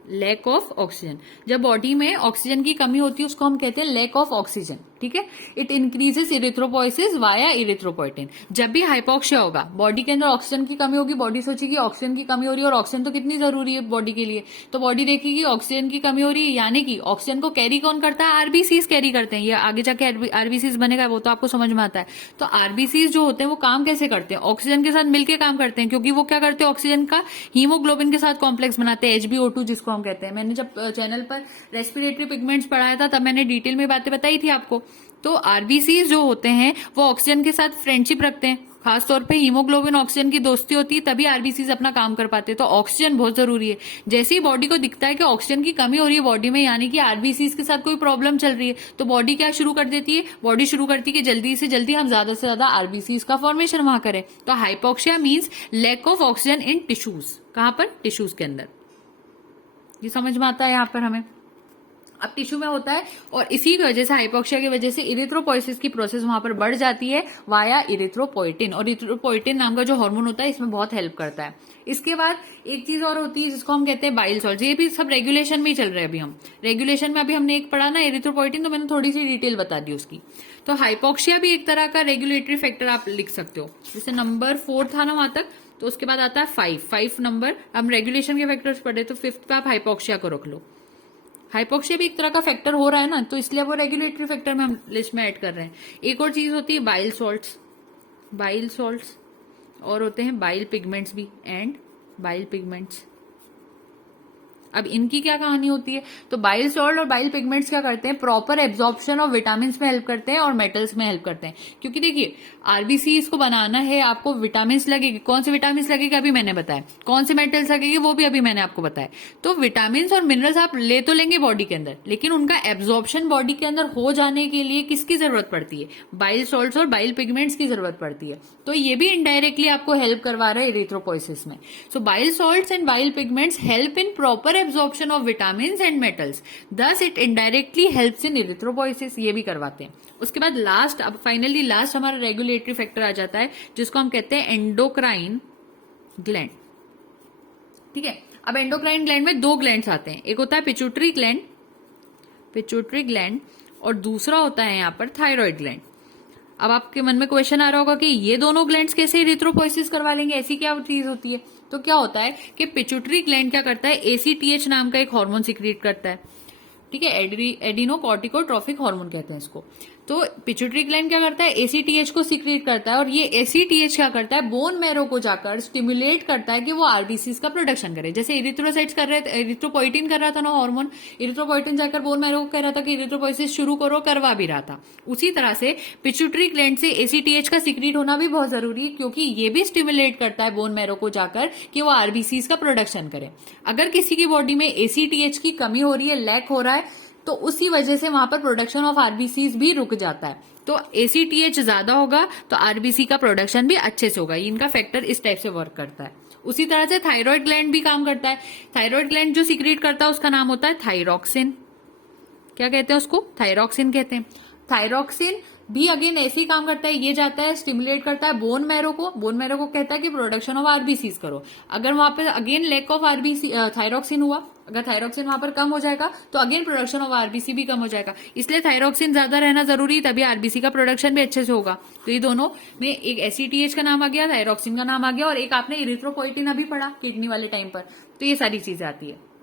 lack of oxygen. जब बॉडी में ऑक्सीजन की कमी होती है उसको हम कहते हैं लैक ऑफ ऑक्सीजन। ठीक है, it increases erythropoiesis via erythropoietin. जब भी हाइपोक्सिया होगा, बॉडी के अंदर ऑक्सीजन की कमी होगी, बॉडी सोचेगी ऑक्सीजन की कमी हो रही है और ऑक्सीजन तो कितनी जरूरी है बॉडी के लिए, तो बॉडी देखेगी ऑक्सीजन की कमी हो रही है, यानी कि ऑक्सीजन को कैरी कौन करता है, आरबीसीज कैरी करते हैं। ये आगे जाके आरबीसीज बनेगा वो तो आपको समझ में आता है। तो आरबीसीज जो होते हैं वो काम कैसे करते हैं, ऑक्सीजन के साथ मिलकर काम करते हैं, क्योंकि वो क्या करते हैं, ऑक्सीजन का हीमोग्लोबिन के साथ कॉम्प्लेक्स बनाते हैं, HbO2 जिसको हम कहते हैं। मैंने जब चैनल पर रेस्पिरेटरी पिगमेंट्स पढ़ाया था तब मैंने डिटेल में बातें बताई थी आपको। तो आरबीसीज जो होते हैं वो ऑक्सीजन के साथ फ्रेंडशिप रखते हैं, खासतौर पे हीमोग्लोबिन ऑक्सीजन की दोस्ती होती है तभी आरबीसीज अपना काम कर पाते हैं। तो ऑक्सीजन बहुत जरूरी है। जैसे ही बॉडी को दिखता है कि ऑक्सीजन की कमी हो रही है बॉडी में, यानी कि आरबीसीज के साथ कोई प्रॉब्लम चल रही है, तो बॉडी क्या शुरू कर देती है, बॉडी शुरू करती है कि जल्दी से जल्दी हम ज्यादा से ज्यादा आरबीसीज का फॉर्मेशन वहां करें। तो hypoxia means lack of oxygen in tissues. कहां पर, टिश्यूज के अंदर। ये समझ में आता है यहाँ पर हमें। अब टिश्यू में होता है और इसी की वजह से, हाइपोक्सिया की वजह से इरिथ्रोपोइसिस की प्रोसेस वहां पर बढ़ जाती है वाया इरिथ्रोपोएटिन। और इरिथ्रोपोएटिन नाम का जो हार्मोन होता है इसमें बहुत हेल्प करता है। इसके बाद एक चीज और होती है जिसको हम कहते हैं बाइल सॉल्ट। ये भी सब रेगुलेशन में ही चल रहे हैं। अभी हम रेगुलेशन में, अभी हमने एक पढ़ा ना इरिथ्रोपोएटिन, तो मैंने थोड़ी सी डिटेल बता दी उसकी। तो हाइपोक्सिया भी एक तरह का रेगुलेटरी फैक्टर आप लिख सकते हो। जैसे नंबर 4 था ना वहां तक, तो उसके बाद आता है 5 नंबर। हम रेगुलेशन के फैक्टर्स पढ़े, तो 5th पे आप हाइपोक्सिया को रख लो। हाइपोक्सिया भी एक तरह का फैक्टर हो रहा है ना, तो इसलिए वो रेगुलेटरी फैक्टर में हम लिस्ट में ऐड कर रहे हैं। एक और चीज होती है बाइल सॉल्ट्स, और होते हैं बाइल पिगमेंट्स भी, एंड बाइल पिगमेंट्स। अब इनकी क्या कहानी होती है, तो बाइल सॉल्ट और बाइल पिगमेंट्स क्या करते हैं, प्रॉपर एब्जॉर्प्शन ऑफ विटामिन में हेल्प करते हैं और मेटल्स में हेल्प करते हैं। क्योंकि देखिए आरबीसी को बनाना है, आपको विटामिन लगेगी। कौन से विटामिन लगेगी अभी मैंने बताया, कौन से मेटल्स लगेगी वो भी अभी मैंने आपको बताया। तो विटामिन और मिनरल्स आप ले तो लेंगे बॉडी के अंदर, लेकिन उनका एब्जॉर्प्शन बॉडी के अंदर हो जाने के लिए किसकी जरूरत पड़ती है, बाइल सॉल्ट्स और बाइल पिगमेंट्स की जरूरत पड़ती है। तो ये भी इनडायरेक्टली आपको हेल्प करवा रहा है इरिथ्रोपोइसिस में। So bile salts and bile pigments help in proper absorption of vitamin and metals, thus it indirectly helps in erythropoiesis. ये भी करवाते हैं। उसके बाद लास्ट, अब फाइनली लास्ट हमारा रेगुलेटरी फैक्टर आ जाता है, जिसको हम कहते हैं एंडोक्राइन ग्लैंड। ठीक है, अब एंडोक्राइन ग्लैंड में 2 ग्लैंड्स आते हैं, एक होता है पिट्यूटरी ग्लैंड और दूसरा होता है यहां पर थायराइड ग्लैंड। अब आपके मन में क्वेश्चन आ रहा होगा कि ये दोनों ग्लैंड्स कैसे इरिथ्रोपोइसिस करवा लेंगे, ऐसी क्या चीज होती है। तो क्या होता है कि पिट्यूटरी ग्लैंड क्या करता है, एसीटीएच नाम का एक हार्मोन सिक्रीट करता है। ठीक है, एडिनोकॉर्टिकोट्रोफिक हार्मोन कहते हैं इसको। तो पिट्यूटरी ग्लैंड क्या करता है, एसीटीएच को सिक्रीट करता है, और ये एसीटीएच क्या करता है, बोन मैरो को जाकर स्टिमुलेट करता है कि वो आरबीसीज का प्रोडक्शन करे। जैसे इरिथ्रोसाइट्स कर रहे थे, इरिथ्रोपोइटिन कर रहा था ना हार्मोन, इरिथ्रोपोइटिन जाकर बोन मैरो को कह रहा था कि इरिथ्रोपोइसिस शुरू करो, करवा भी रहा था। उसी तरह से पिट्यूटरी ग्लैंड से एसीटीएच का सिक्रीट होना भी बहुत जरूरी है, क्योंकि ये भी स्टिमुलेट करता है बोन मैरो को जाकर कि वो आरबीसीज का प्रोडक्शन करे। अगर किसी की बॉडी में एसीटीएच की कमी हो रही है, लैक हो रहा है, तो उसी वजह से वहां पर प्रोडक्शन ऑफ आरबीसीज भी रुक जाता है। तो एसीटीएच ज्यादा होगा तो आरबीसी का प्रोडक्शन भी अच्छे से होगा। इनका फैक्टर इस टाइप से वर्क करता है। उसी तरह से थायराइड ग्लैंड भी काम करता है। थायराइड ग्लैंड जो सीक्रेट करता है उसका नाम होता है थायरॉक्सिन। क्या कहते हैं उसको, थायरॉक्सिन कहते हैं। थायरॉक्सिन भी अगेन ऐसे ही काम करता है, ये जाता है स्टिमुलेट करता है बोन मैरो को कहता है कि प्रोडक्शन ऑफ आरबीसीज करो। अगर वहां पर again lack of RBC thyroxine हुआ, अगर थायरॉक्सिन वहां पर कम हो जाएगा तो अगेन प्रोडक्शन ऑफ आरबीसी भी कम हो जाएगा। इसलिए थायरॉक्सिन ज्यादा रहना जरूरी है, तभी आरबीसी का प्रोडक्शन भी अच्छे से होगा। तो ये दोनों में एक एसीटीएच का नाम आ गया, थायरॉक्सिन का नाम आ गया, और एक आपने इरिथ्रोपोइटिन अभी पढ़ा किडनी वाले टाइम पर। तो ये सारी चीजें आती है।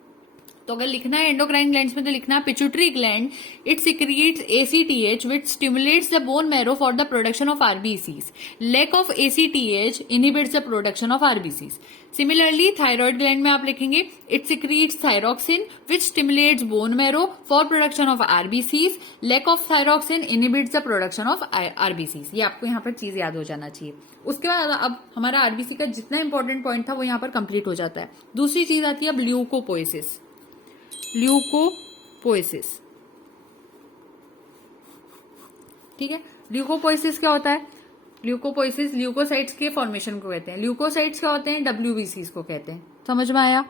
तो अगर लिखना है एंडोक्राइन ग्लैंड्स में, तो लिखना है pituitary gland it secretes ACTH which stimulates the bone marrow for the production of RBCs. Lack of ACTH inhibits the production of RBCs. Similarly thyroid gland में आप लिखेंगे it secretes thyroxine which stimulates bone marrow for production of RBCs. Lack of thyroxine inhibits the production of RBCs. ये आपको यहाँ पर चीज याद हो जाना चाहिए। उसके बाद अब हमारा आरबीसी का जितना इंपॉर्टेंट पॉइंट था वो यहाँ पर कंप्लीट हो जाता है। दूसरी चीज आती है अब ल्यूकोपोइसिस। ठीक है, ल्यूकोपोइसिस क्या होता है, ल्यूकोपोइसिस ल्यूकोसाइट्स के फॉर्मेशन को कहते हैं। ल्यूकोसाइट्स क्या होते हैं, डब्ल्यूबीसीज को कहते हैं। समझ में आया।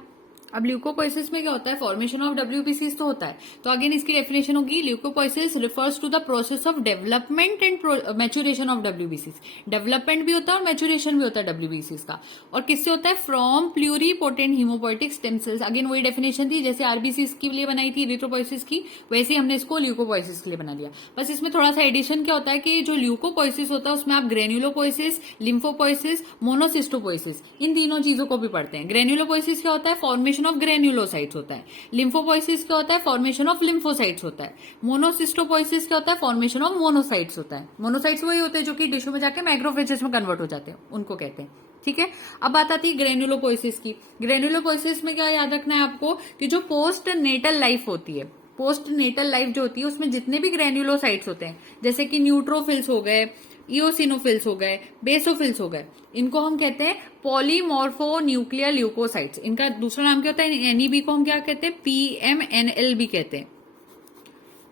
अब ल्यूकोपोइसिस में क्या होता है, फॉर्मेशन ऑफ डब्ल्यूबीसीज तो होता है। तो अगेन इसकी डेफिनेशन होगी, leukopoiesis refers to the process of development and maturation of डब्ल्यूबीसीज। डेवलपमेंट भी होता है और मैच्योरेशन भी होता है डब्ल्यूबीसीज का। और किससे होता है, from pluripotent haemopoietic stem cells. Again वही डेफिनेशन थी जैसे आरबीसीज के लिए बनाई थी इरिथ्रोपोइसिस की, वैसे ही हमने इसको ल्यूकोपोइसिस के लिए बना लिया। बस इसमें थोड़ा सा एडिशन क्या होता है कि जो ल्यूकोपोइसिस होता है उसमें आप ग्रेन्युलोपोइसिस, लिम्फोपोइसिस, मोनोसिस्टोपोइसिस, इन तीनों चीजों को भी पढ़ते हैं। ग्रेन्युलोपोइसिस क्या होता है, फॉर्मेशन ऑफ ग्रेन्युलोसाइट्स होता है। लिम्फोपोइसिस क्या होता है, फॉर्मेशन ऑफ लिम्फोसाइट्स होता है। मोनोसिस्टोपोइसिस क्या होता है, फॉर्मेशन ऑफ मोनोसाइट्स होता है। मोनोसाइट्स वही होते हैं जो कि टिश्यू में जाके मैक्रोफेजेस में कन्वर्ट हो जाते हैं, उनको कहते हैं। ठीक है, अब बात आती है ग्रेन्युलोपोइसिस की। ग्रेन्युलोपोइसिस में क्या याद रखना है आपको कि जो पोस्ट नेटल लाइफ होती है, पोस्ट नेटल लाइफ जो होती है उसमें जितने भी ग्रेन्युलोसाइट्स होते हैं, जैसे कि न्यूट्रोफिल्स हो गए, इओसिनोफिल्स हो गए, बेसोफिल्स हो गए, इनको हम कहते हैं पॉलीमॉर्फो न्यूक्लियर ल्यूकोसाइट्स। इनका दूसरा नाम क्या होता है, एनईबी को हम क्या कहते हैं, पीएमएनएल भी कहते हैं।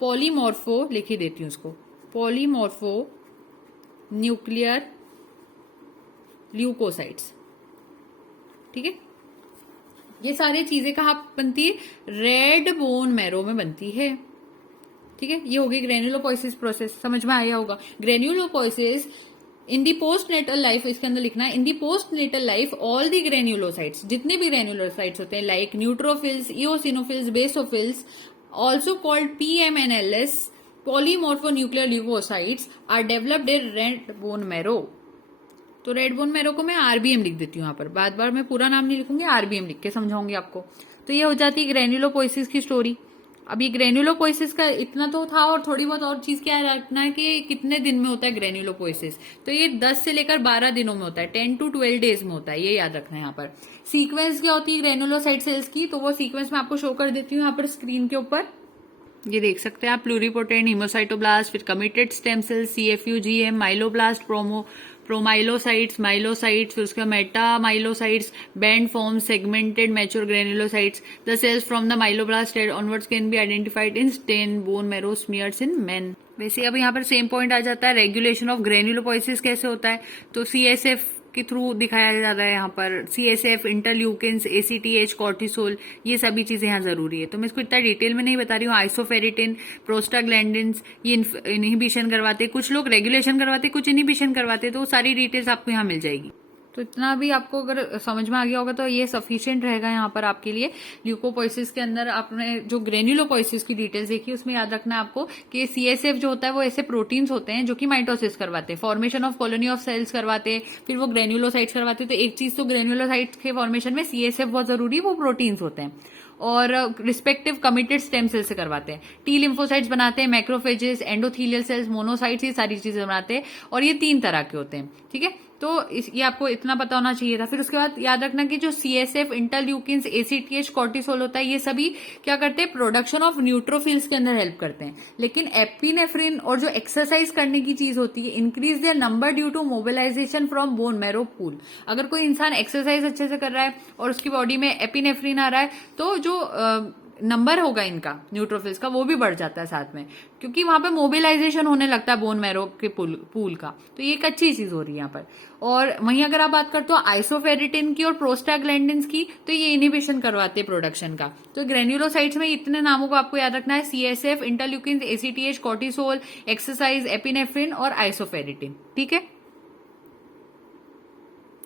पॉलीमॉर्फो लिख ही देती हूं उसको, पॉलीमॉर्फो न्यूक्लियर ल्यूकोसाइट्स। ठीक है, ये सारी चीजें कहाँ बनती है, रेड बोन मैरो में बनती है। ठीक है, ये होगी ग्रेन्युलोपोइसिस प्रोसेस। समझ में आया होगा। Granulopoiesis in the postnatal life, इसके अंदर लिखना है in the postnatal life all the granulocytes, जितने भी ग्रेन्युलोसाइट्स होते हैं like neutrophils, eosinophils, basophils, also called PMNLs, polymorphonuclear leukocytes are developed in red bone marrow. तो रेड बोन मैरो को मैं आरबीएम लिख देती हूँ यहाँ पर, बार बार मैं पूरा नाम नहीं लिखूंगी, आरबीएम लिख के समझाऊंगी आपको। तो ये हो जाती है ग्रेन्युलोपोइसिस की स्टोरी। अब ये ग्रेन्युलोपोइसिस का इतना तो था, और थोड़ी बहुत और चीज क्या रखना है कि कितने दिन में होता है ग्रेन्युलोपोइसिस। तो ये 10 से लेकर 12 दिनों में होता है, 10 to 12 डेज में होता है, ये याद रखना है यहाँ पर। सीक्वेंस क्या होती है ग्रेन्युलोसाइट सेल्स की, तो वो सीक्वेंस मैं आपको शो कर देती हूँ यहाँ पर स्क्रीन के ऊपर। ये देख सकते हैं आप, प्लूरिपोटेंट, हीमोसाइटोब्लास्ट, फिर committed stem cell, CFU-GM, myeloblast, promyelocytes, myelocytes, फिर उसका metamyelocytes, band form, segmented mature granulocytes. The cells from the myeloblast onwards can be identified in stained bone marrow smears in man. वैसे अब यहाँ पर same point आ जाता है, regulation of ग्रेन्युलोपोइसिस कैसे होता है, तो CSF के थ्रू दिखाया जा रहा है यहाँ पर। CSF, इंटरल्यूकिन्स, ACTH, कॉर्टिसोल, ये सभी चीजें यहाँ जरूरी है। तो मैं इसको इतना डिटेल में नहीं बता रही हूँ। आइसोफेरिटिन, प्रोस्टाग्लैंडिन्स, ये इनहिबिशन करवाते, कुछ लोग रेगुलेशन करवाते, कुछ इनहिबिशन करवाते, तो वो सारी डिटेल्स आपको यहाँ मिल जाएगी। तो इतना भी आपको अगर समझ में आ गया होगा तो ये सफिशिएंट रहेगा यहाँ पर आपके लिए। ल्यूकोपोइसिस के अंदर आपने जो ग्रेन्युलोपोइसिस की डिटेल्स देखी, उसमें याद रखना है आपको कि CSF जो होता है वो ऐसे प्रोटीन्स होते हैं जो कि माइटोसिस करवाते हैं, formation of colony of cells करवाते हैं, फिर वो ग्रेन्युलोसाइट्स करवाते हैं। तो एक चीज तो ग्रेन्युलोसाइट्स के फॉर्मेशन में CSF बहुत जरूरी, वो प्रोटीन्स होते हैं, और रिस्पेक्टिव कमिटेड स्टेम सेल से करवाते हैं। टी लिम्फोसाइट्स बनाते हैं, मैक्रोफेजेस, एंडोथीलियल सेल्स, मोनोसाइट्स, ये सारी चीजें बनाते हैं, और ये 3 तरह के होते हैं। ठीक है, तो ये आपको इतना पता होना चाहिए था। फिर उसके बाद याद रखना कि जो CSF, इंटरल्यूकिन्स, ACTH, कॉर्टिसोल होता है, ये सभी क्या करते हैं, प्रोडक्शन ऑफ न्यूट्रोफिल्स के अंदर हेल्प करते हैं। लेकिन एपिनेफ्रिन और जो एक्सरसाइज करने की चीज होती है, increase their number due to mobilization from bone marrow pool. अगर कोई इंसान एक्सरसाइज अच्छे से कर रहा है और उसकी बॉडी में एपिनेफ्रिन आ रहा है, तो जो नंबर होगा इनका न्यूट्रोफिल्स का, वो भी बढ़ जाता है साथ में, क्योंकि वहां पे मोबिलाइजेशन होने लगता है बोन मैरो के पूल का। तो ये एक अच्छी चीज हो रही है यहाँ पर। और वहीं अगर आप बात करते हो आइसोफेरिटिन की और प्रोस्टाग्लैंडिन्स की, तो ये इनहिबिशन करवाते हैं प्रोडक्शन का। तो ग्रेन्युलोसाइट्स में इतने नामों को आपको याद रखना है, CSF, interleukins, ACTH, cortisol, exercise, epinephrine और आइसोफेरिटिन। ठीक है,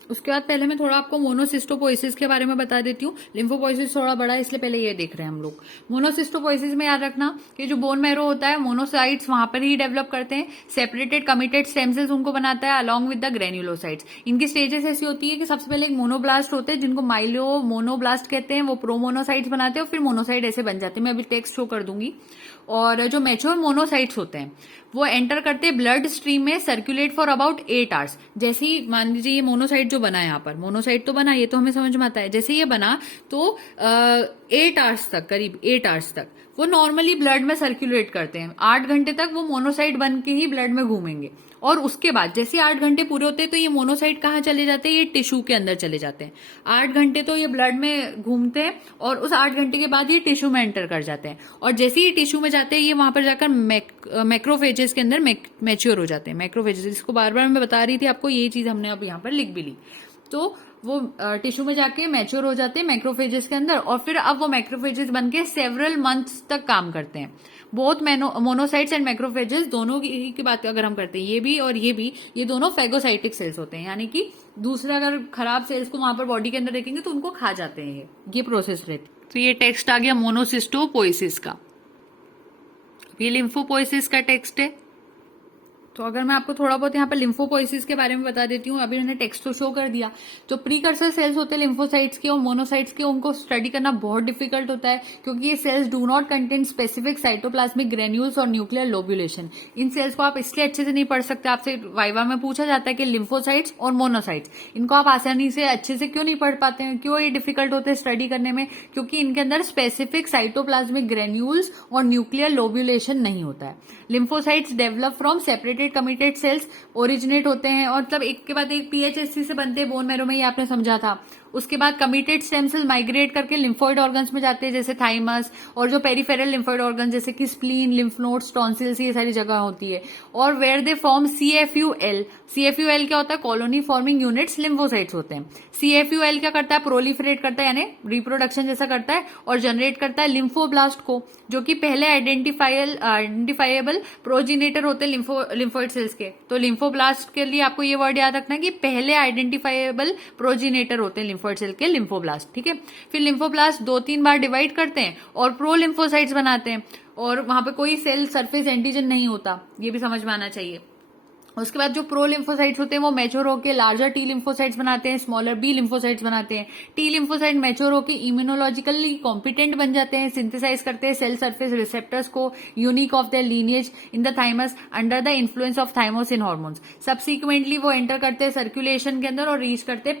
उसके बाद पहले मैं थोड़ा आपको मोनोसिस्टोपोइसिस के बारे में बता देती हूँ। लिम्फोपोइसिस थोड़ा बड़ा है, इसलिए पहले ये देख रहे हैं हम लोग। मोनोसिस्टोपोइसिस में याद रखना कि जो बोन मैरो होता है, मोनोसाइट्स वहां पर ही डेवलप करते हैं, सेपरेटेड कमिटेड स्टेम सेल्स उनको बनाता है अलॉन्ग विद द ग्रेन्युलोसाइट्स। इनकी स्टेजेस ऐसी होती है कि सबसे पहले एक मोनोब्लास्ट होते हैं जिनको माइलो मोनोब्लास्ट कहते हैं, वो प्रोमोनोसाइट्स बनाते हैं, और फिर मोनोसाइट ऐसे बन जाते हैं। मैं अभी टेक्स्ट शो कर दूंगी। और जो मैच्योर मोनोसाइट्स होते हैं वो एंटर करते हैं ब्लड स्ट्रीम में, सर्कुलेट फॉर अबाउट 8 आवर्स। जैसे ही मान लीजिए ये मोनोसाइट जो बना है यहाँ पर, मोनोसाइट तो बना, ये तो हमें समझ में आता है। जैसे ये बना तो 8 आवर्स तक, करीब 8 आवर्स तक वो नॉर्मली ब्लड में सर्कुलेट करते हैं। 8 घंटे तक वो मोनोसाइट बन के ही ब्लड में घूमेंगे, और उसके बाद जैसे 8 घंटे पूरे होते हैं तो ये मोनोसाइट कहाँ चले जाते हैं, ये टिश्यू के अंदर चले जाते हैं। 8 घंटे तो ये ब्लड में घूमते हैं, और उस 8 घंटे के बाद ये टिश्यू में एंटर कर जाते हैं, और जैसे ही टिश्यू में जाते हैं ये वहां पर जाकर मैक्रोफेजेस के अंदर मैच्योर हो जाते हैं। मैक्रोफेजेस, जिसको बार बार मैं बता रही थी आपको, ये चीज हमने अब यहाँ पर लिख भी ली। तो वो टिश्यू में जाके मैच्योर हो जाते हैं मैक्रोफेजेस के अंदर, और फिर अब वो मैक्रोफेजेस बनके सेवरल मंथ्स तक काम करते हैं। बोथ मोनोसाइट्स एंड मैक्रोफेजेस दोनों की बात अगर हम करते हैं, ये भी और ये दोनों फेगोसाइटिक सेल्स होते हैं, यानी कि दूसरे अगर खराब सेल्स को वहां पर बॉडी के अंदर देखेंगे तो उनको खा जाते हैं। ये प्रोसेस रहती है। तो ये टेक्स्ट आ गया मोनोसिस्टोपोइसिस का। ये लिम्फोपोइसिस का टेक्स्ट है। तो अगर मैं आपको थोड़ा बहुत यहाँ पर लिम्फोपोइसिस के बारे में बता देती हूँ, अभी मैंने टेक्स्ट तो शो कर दिया। जो प्रीकर्सर सेल्स होते हैं लिम्फोसाइट्स के और मोनोसाइट्स के, उनको स्टडी करना बहुत डिफिकल्ट होता है, क्योंकि ये sales do not contain specific cytoplasmic granules और न्यूक्लियर लोब्यूलेशन। इन सेल्स को आप इसलिए अच्छे से नहीं पढ़ सकते। आपसे वाइवा में पूछा जाता है कि लिम्फोसाइट्स और मोनोसाइट्स, इनको आप आसानी से अच्छे से क्यों नहीं पढ़ पाते हैं, क्यों ये डिफिकल्ट होते हैं स्टडी करने में, क्योंकि इनके अंदर स्पेसिफिक साइटोप्लाज्मिक ग्रेन्यूल्स और न्यूक्लियर लोब्यूलेशन नहीं होता है। Lymphocytes develop from separated committed cells, originate होते हैं, और मतलब एक के बाद एक PHSC से बनते हैं बोन मैरो में, ये आपने समझा था। उसके बाद कमिटेड स्टेम सेल माइग्रेट करके लिम्फोइड ऑर्गन्स में जाते हैं, जैसे थाइमस, और जो पेरिफेरल लिम्फोइड ऑर्गन जैसे कि स्प्लीन, लिम्फ नोड्स, टॉन्सिल्स, ये सारी जगह होती है। और where they form CFUL। CFUL क्या होता है, कॉलोनी फॉर्मिंग यूनिट्स लिम्फोसाइट्स होते हैं। CFUL क्या करता है, प्रोलिफरेट करता है, यानी रिप्रोडक्शन जैसा करता है, और जनरेट करता है लिम्फोब्लास्ट को, जो कि पहले आइडेंटिफाइएबल प्रोजिनेटर होते हैं लिम्फोइड सेल्स के। तो लिम्फोब्लास्ट के लिए आपको ये वर्ड याद रखना है कि पहले आइडेंटिफाइएबल प्रोजिनेटर होते हैं लिम्फोइड सेल के लिम्फोब्लास्ट, ठीक है। फिर लिम्फोब्लास्ट 2-3 बार डिवाइड करते हैं और प्रो लिम्फोसाइट्स बनाते हैं, और वहां पे कोई सेल सरफेस एंटीजन नहीं होता, ये भी समझ में आना चाहिए। उसके बाद जो प्रो लिम्फोसाइट्स होते हैं वो मैच्योर होकर लार्जर टी लिम्फोसाइट्स बनाते हैं, स्मॉलर बी लिम्फोसाइट्स बनाते हैं। टी लिम्फोसाइट मैच्योर होकर इम्यूनोलॉजिकली कॉम्पिटेंट बन जाते हैं, सिंथेसाइज करते हैं सेल सरफेस रिसेप्टर्स को unique of their lineage in the thymus under the influence of thymosin hormones. Subsequently वो एंटर करते हैं सर्कुलेशन के अंदर और रीच करते हैं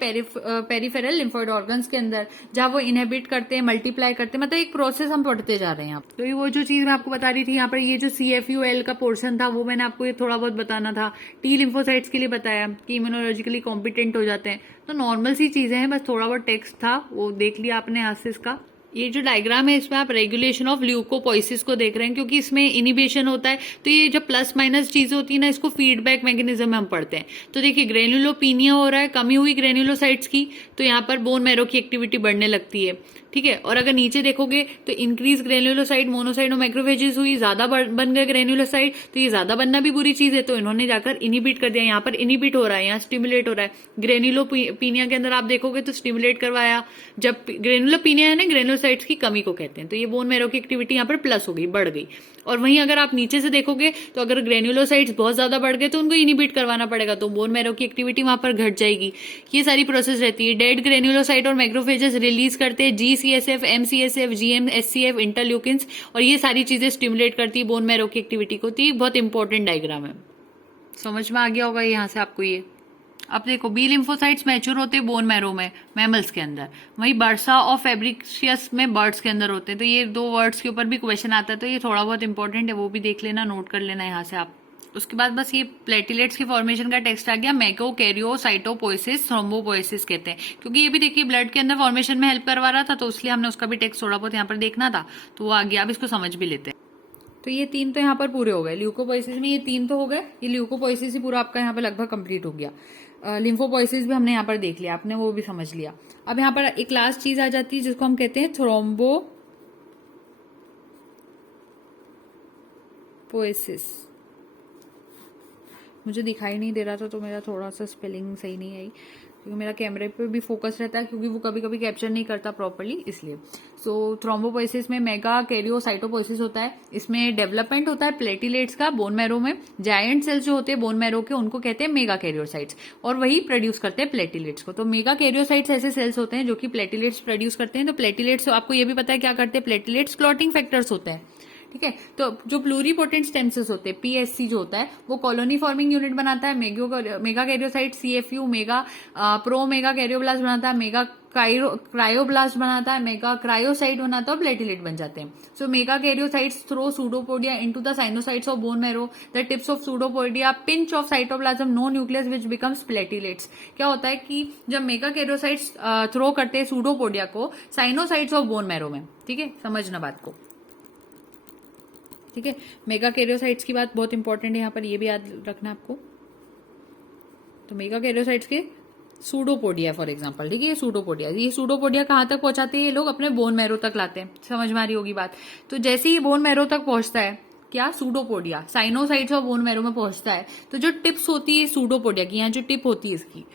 पेरिफेरल लिम्फोइड ऑर्गन्स के अंदर, जहां वो इनहेबिट करते हैं, मल्टीप्लाई करते हैं, मतलब एक प्रोसेस हम पढ़ते जा रहे हैं। तो ये वो जो चीज मैं आपको बता रही थी, यहाँ पर ये जो CFUL का पोर्शन था वो मैंने आपको ये थोड़ा बहुत बताना था। टी लिम्फोसाइट्स के लिए बताया कि इम्यूनोलॉजिकली कॉम्पिटेंट हो जाते हैं, तो नॉर्मल सी चीजें हैं, बस थोड़ा बहुत टेक्स्ट था वो देख लिया आपने यहाँ से। इसका ये जो डायग्राम है इसमें आप रेगुलेशन ऑफ ल्यूकोपोइसिस को देख रहे हैं, क्योंकि इसमें इनिबिशन होता है, तो ये जो प्लस माइनस चीजें होती है ना, इसको फीडबैक मैकेनिज्म में हम पढ़ते हैं। तो देखिए ग्रेन्युलोपीनिया हो रहा है, कमी हुई ग्रेन्युलोसाइट्स की, तो यहाँ पर बोन मैरो की एक्टिविटी बढ़ने लगती है, ठीक है। और अगर नीचे देखोगे तो इंक्रीज ग्रेन्युलोसाइट मोनोसाइट और मैक्रोफेजेस हुई, ज्यादा बन गए ग्रेन्युलोसाइट, तो ये ज्यादा बनना भी बुरी चीज है, तो इन्होंने जाकर इनिबिट कर दिया। यहाँ पर इनिबिट हो रहा है, यहाँ स्टिमुलेट हो रहा है। ग्रेन्युलोपीनिया के अंदर आप देखोगे तो स्टिमुलेट करवाया, जब ग्रेन्युलोपीनिया है ना, ग्रेन्युलोसाइट्स की कमी को कहते हैं, तो ये बोन मैरो की एक्टिविटी यहाँ पर प्लस हो गई, बढ़ गई। और वहीं अगर आप नीचे से देखोगे तो अगर ग्रेन्युलोसाइट्स बहुत ज्यादा बढ़ गए तो उनको इनिबिट करवाना पड़ेगा, तो बोन मैरो की एक्टिविटी वहां पर घट जाएगी। ये सारी प्रोसेस रहती है। डेड ग्रेन्युलोसाइट और मैक्रोफेजेस रिलीज करते हैं GCSF, MCSF, GM-SCF, इंटरल्यूकिन्स, और ये सारी चीजें स्टिमुलेट करती है बोन मैरो की एक्टिविटी को। तो ये बहुत इंपॉर्टेंट डायग्राम है, समझ में आ गया होगा यहाँ से आपको ये। अब देखो बी लिम्फोसाइट्स मैच्योर होते हैं बोन मैरो में, मैमल्स के अंदर, वही बर्सा और फैब्रिशियस में बर्ड्स के अंदर होते हैं। तो ये 2 वर्ड्स के ऊपर भी क्वेश्चन आता है, तो ये थोड़ा बहुत इंपॉर्टेंट है, वो भी देख लेना, नोट कर लेना यहाँ से आप। उसके बाद बस ये प्लेटिलेट्स की फॉर्मेशन का टेक्स्ट आ गया। मैकोकैरियोसाइटोपोइसिस, थ्रोम्बोपोइसिस कहते हैं, क्योंकि ये भी देखिए ब्लड के अंदर फॉर्मेशन में हेल्प करवा रहा था, तो इसलिए हमने उसका भी टेक्स्ट थोड़ा बहुत यहाँ पर देखना था, तो वो आ गया। अब इसको समझ भी लेते हैं। तो ये 3 तो यहाँ पर पूरे हो गए, ल्यूकोपोइसिस में ये 3 तो हो गए, ये ल्यूकोपोइसिस ही पूरा आपका यहाँ पर लगभग कंप्लीट हो गया। लिम्फोपोइसिस भी हमने यहाँ पर देख लिया, आपने वो भी समझ लिया। अब यहाँ पर एक लास्ट चीज आ जाती है जिसको हम कहते हैं थ्रोम्बोपोइसिस। मुझे दिखाई नहीं दे रहा था तो मेरा थोड़ा सा स्पेलिंग सही नहीं आई, क्योंकि मेरा कैमरे पे भी फोकस रहता है, क्योंकि वो कभी कभी कैप्चर नहीं करता प्रॉपर्ली, इसलिए। सो थ्रोम्बोपोइसिस में मेगा कैरियोसाइटोपोइसिस होता है, इसमें डेवलपमेंट होता है प्लेटिलेट्स का बोन मैरो में। जायंट सेल्स जो होते हैं बोन मैरो के, उनको कहते हैं मेगा कैरियोसाइट्स, और वही प्रोड्यूस करते हैं प्लेटिलेट्स को। तो मेगा कैरियोसाइट्स ऐसे सेल्स होते हैं जो कि प्लेटिलेट्स प्रोड्यूस करते हैं। तो प्लेटिलेट्स आपको ये भी पता है क्या करते हैं, प्लेटिलेट्स क्लॉटिंग फैक्टर्स होते हैं, ठीक है। तो जो प्लूरीपोटेंट स्टेम सेल्स होते हैं, PSC जो होता है, वो कॉलोनी फॉर्मिंग यूनिट बनाता है। Mega karyocyte CFU mega pro mega karyoblast बनाता है, मेगा क्रायोब्लास्ट बनाता है, मेगा क्रायोसाइट बनाता है, प्लेटिलेट बन जाते हैं। So megakaryocytes throw pseudopodia into the sinusoids of bone marrow, the tips of pseudopodia pinch off cytoplasm, no nucleus which becomes platelets. क्या होता है कि जब मेगा कैरियोसाइट्स थ्रो करते हैं सूडोपोडिया को साइनोसाइट्स ऑफ बोन मैरो में, ठीक है, समझना बात को, ठीक है। मेगा कैरियोसाइट्स की बात बहुत इंपॉर्टेंट है यहाँ पर, ये भी याद रखना आपको। तो मेगा कैरियोसाइट्स के सूडोपोडिया फॉर एग्जांपल, ठीक है, ये सूडोपोडिया कहाँ तक पहुंचाते हैं ये लोग, अपने बोन मैरो तक लाते हैं, समझ में आ रही होगी बात। तो जैसे ही बोन मैरो तक पहुंचता है क्या, सूडोपोडिया साइनोसाइट्स ऑफ बोन मैरो में पहुंचता है, तो जो टिप्स होती है सूडोपोडिया की, यहाँ जो टिप होती है इसकी,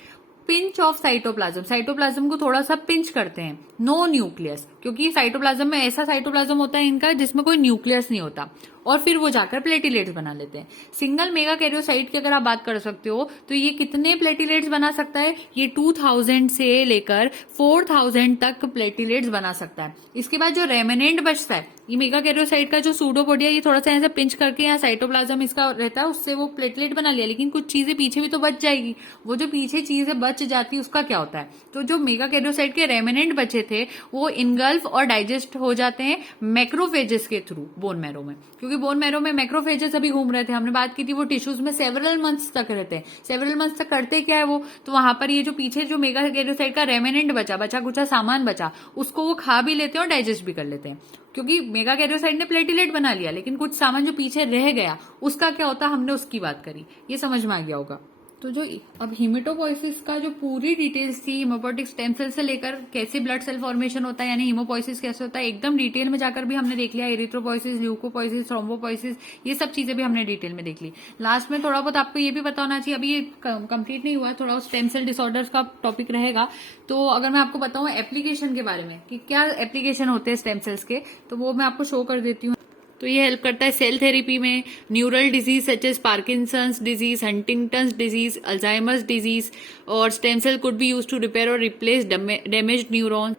पिंच ऑफ साइटोप्लाज्म को थोड़ा सा पिंच करते हैं, नो न्यूक्लियस, क्योंकि साइटोप्लाज्म में ऐसा साइटोप्लाज्म होता है इनका जिसमें कोई न्यूक्लियस नहीं होता, और फिर वो जाकर प्लेटिलेट्स बना लेते हैं। सिंगल मेगा कैरियोसाइट की अगर आप बात कर सकते हो तो ये कितने प्लेटिलेट्स बना सकता है, ये 2000 से लेकर 4000 तक प्लेटिलेट्स बना सकता है। इसके बाद जो रेमिनेंट बचता है, ये मेगा कैरियोसाइट का जो सूडोपोडिया, ये थोड़ा सा ऐसे पिंच करके यहाँ साइटोप्लाज्म इसका रहता है, उससे वो प्लेटलेट बना लिया, लेकिन कुछ चीजें पीछे भी तो बच जाएगी। वो जो पीछे चीजें बच जाती है उसका क्या होता है, तो जो मेगा कैरियोसाइट के रेमिनेंट बचे थे वो इनगल्फ और डाइजेस्ट हो जाते हैं मैक्रोफेजेस के थ्रू बोन मैरो में, क्योंकि बोन मैरो में मैक्रोफेजेस अभी घूम रहे थे, हमने बात की थी, वो टिश्यूज में सेवरल मंथ्स तक रहते हैं। सेवरल मंथ्स तक करते क्या है वो, तो वहां पर ये जो पीछे जो मेगा कैरियोसाइट का रेमिनेंट बचा कुछ सामान बचा, उसको वो खा भी लेते हैं और डाइजेस्ट भी कर लेते हैं, क्योंकि मेगा कैरियोसाइट ने प्लेटिलेट बना लिया, लेकिन कुछ सामान जो पीछे रह गया उसका क्या होता है, हमने उसकी बात करी, ये समझ में आ गया होगा। तो जो अब हीमेटोपोइसिस का जो पूरी डिटेल्स थी, हीमोपोइटिक स्टेम सेल से लेकर कैसे ब्लड सेल फॉर्मेशन होता है, यानी हीमोपोइसिस कैसे होता है, एकदम डिटेल में जाकर भी हमने देख लिया। एरिथ्रोपोइसिस, ल्यूकोपोइसिस, थ्रोम्बोपोइसिस, ये सब चीजें भी हमने डिटेल में देख ली। लास्ट में थोड़ा बहुत आपको ये भी पता होना चाहिए, अभी ये कंप्लीट नहीं हुआ, थोड़ा स्टेम सेल डिसऑर्डर्स का टॉपिक रहेगा। तो अगर मैं आपको बताऊं एप्लीकेशन के बारे में कि क्या एप्लीकेशन होते हैं स्टेम सेल्स के, तो वो मैं आपको शो कर देती हूँ। तो ये हेल्प करता है सेल थेरेपी में, neural disease such as Parkinson's disease, Huntington's disease, Alzheimer's disease, और stem cell could be use to repair और रिप्लेस डैमेज्ड न्यूरॉन।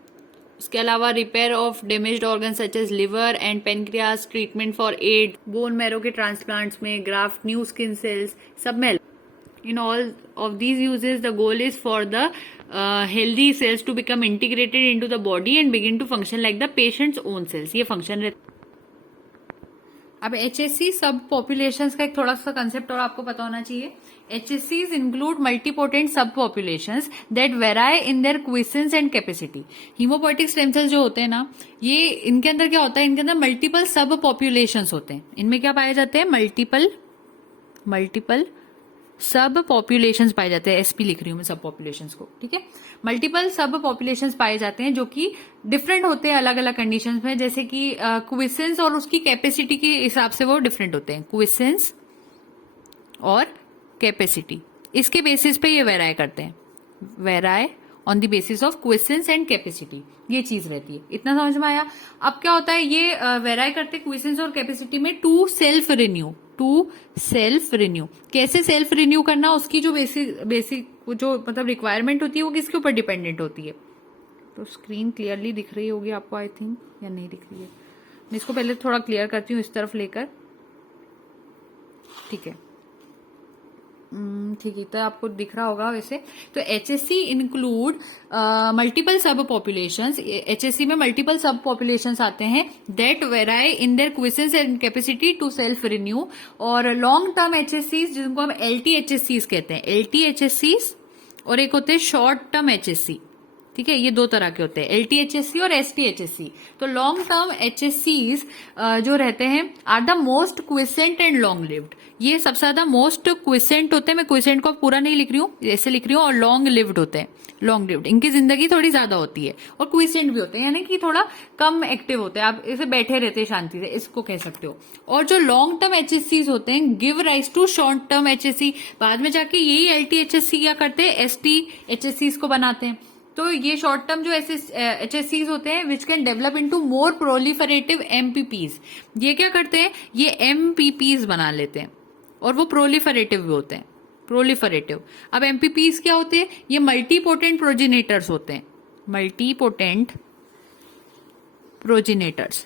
इसके अलावा repair of damaged organ such as liver and pancreas, treatment for AIDS, bone marrow के transplants में, graft new skin cells, सब में। In all of these uses, the goal is for the healthy cells to become integrated into the body and begin to function like the patient's own cells. ये function रहता है। अब HSC सब populations का एक थोड़ा सा कंसेप्ट और आपको पता होना चाहिए। HSCs include multipotent subpopulations that vary in their quiescence and capacity. Haemopoietic stem cells जो होते हैं ना, ये इनके अंदर क्या होता है, इनके अंदर मल्टीपल सब पॉपुलेशंस होते हैं। इनमें क्या पाए जाते हैं, मल्टीपल सब पॉपुलेशंस पाए जाते हैं। एसपी लिख रही हूं मैं सब पॉपुलेशंस को, ठीक है। मल्टीपल सब पॉपुलेशंस पाए जाते हैं जो कि डिफरेंट होते हैं अलग अलग कंडीशंस में, जैसे कि क्विसेंस और उसकी कैपेसिटी के हिसाब से वो डिफरेंट होते हैं। क्विसेंस और कैपेसिटी, इसके बेसिस पे ये वेराई करते हैं, vary on the basis of quiescence and capacity, ये चीज रहती है। इतना समझ में आया। अब क्या होता है, ये वेराई करते हैं क्विसेंस और कैपेसिटी में टू सेल्फ रिन्यू। कैसे सेल्फ रिन्यू करना, उसकी जो बेसिक जो मतलब रिक्वायरमेंट होती है वो किसके ऊपर डिपेंडेंट होती है। तो स्क्रीन क्लियरली दिख रही होगी आपको आई थिंक, या नहीं दिख रही है। मैं इसको पहले थोड़ा क्लियर करती हूँ इस तरफ लेकर, ठीक है। ठीक है, तो आपको दिख रहा होगा वैसे। तो HSC include multiple sub populations. HSC में मल्टीपल सब पॉपुलेशंस आते हैं that vary in their quiescence and capacity to self renew. और लॉन्ग टर्म HSCs जिनको हम LTHSCs कहते हैं, LTHSCs, और एक होते हैं शॉर्ट टर्म HSC, ठीक है। ये दो तरह के होते हैं, LTHSC और STHSC। तो लॉन्ग टर्म HSCs जो रहते हैं are the most quiescent and long lived. ये सबसे ज्यादा मोस्ट क्विसेंट होते हैं, मैं क्विसेंट को पूरा नहीं लिख रही हूँ, ऐसे लिख रही हूँ, और लॉन्ग लिव्ड होते हैं। लॉन्ग लिव्ड, इनकी जिंदगी थोड़ी ज्यादा होती है, और क्विसेंट भी होते हैं, यानी कि थोड़ा कम एक्टिव होते हैं, आप इसे बैठे रहते हैं शांति से, इसको कह सकते हो। और जो लॉन्ग टर्म HSCs होते हैं give rise to short term HSC। बाद में जाके यही LTHSC क्या करते हैं, STHSCs को बनाते हैं। तो ये शॉर्ट टर्म जो HSCs होते हैं which can develop into more proliferative MPPs। ये क्या करते हैं, ये MPPs बना लेते हैं, और वो प्रोलिफरेटिव भी होते हैं, प्रोलिफरेटिव। अब MPPs क्या होते हैं, ये मल्टीपोटेंट प्रोजिनेटर्स होते हैं, मल्टीपोटेंट प्रोजिनेटर्स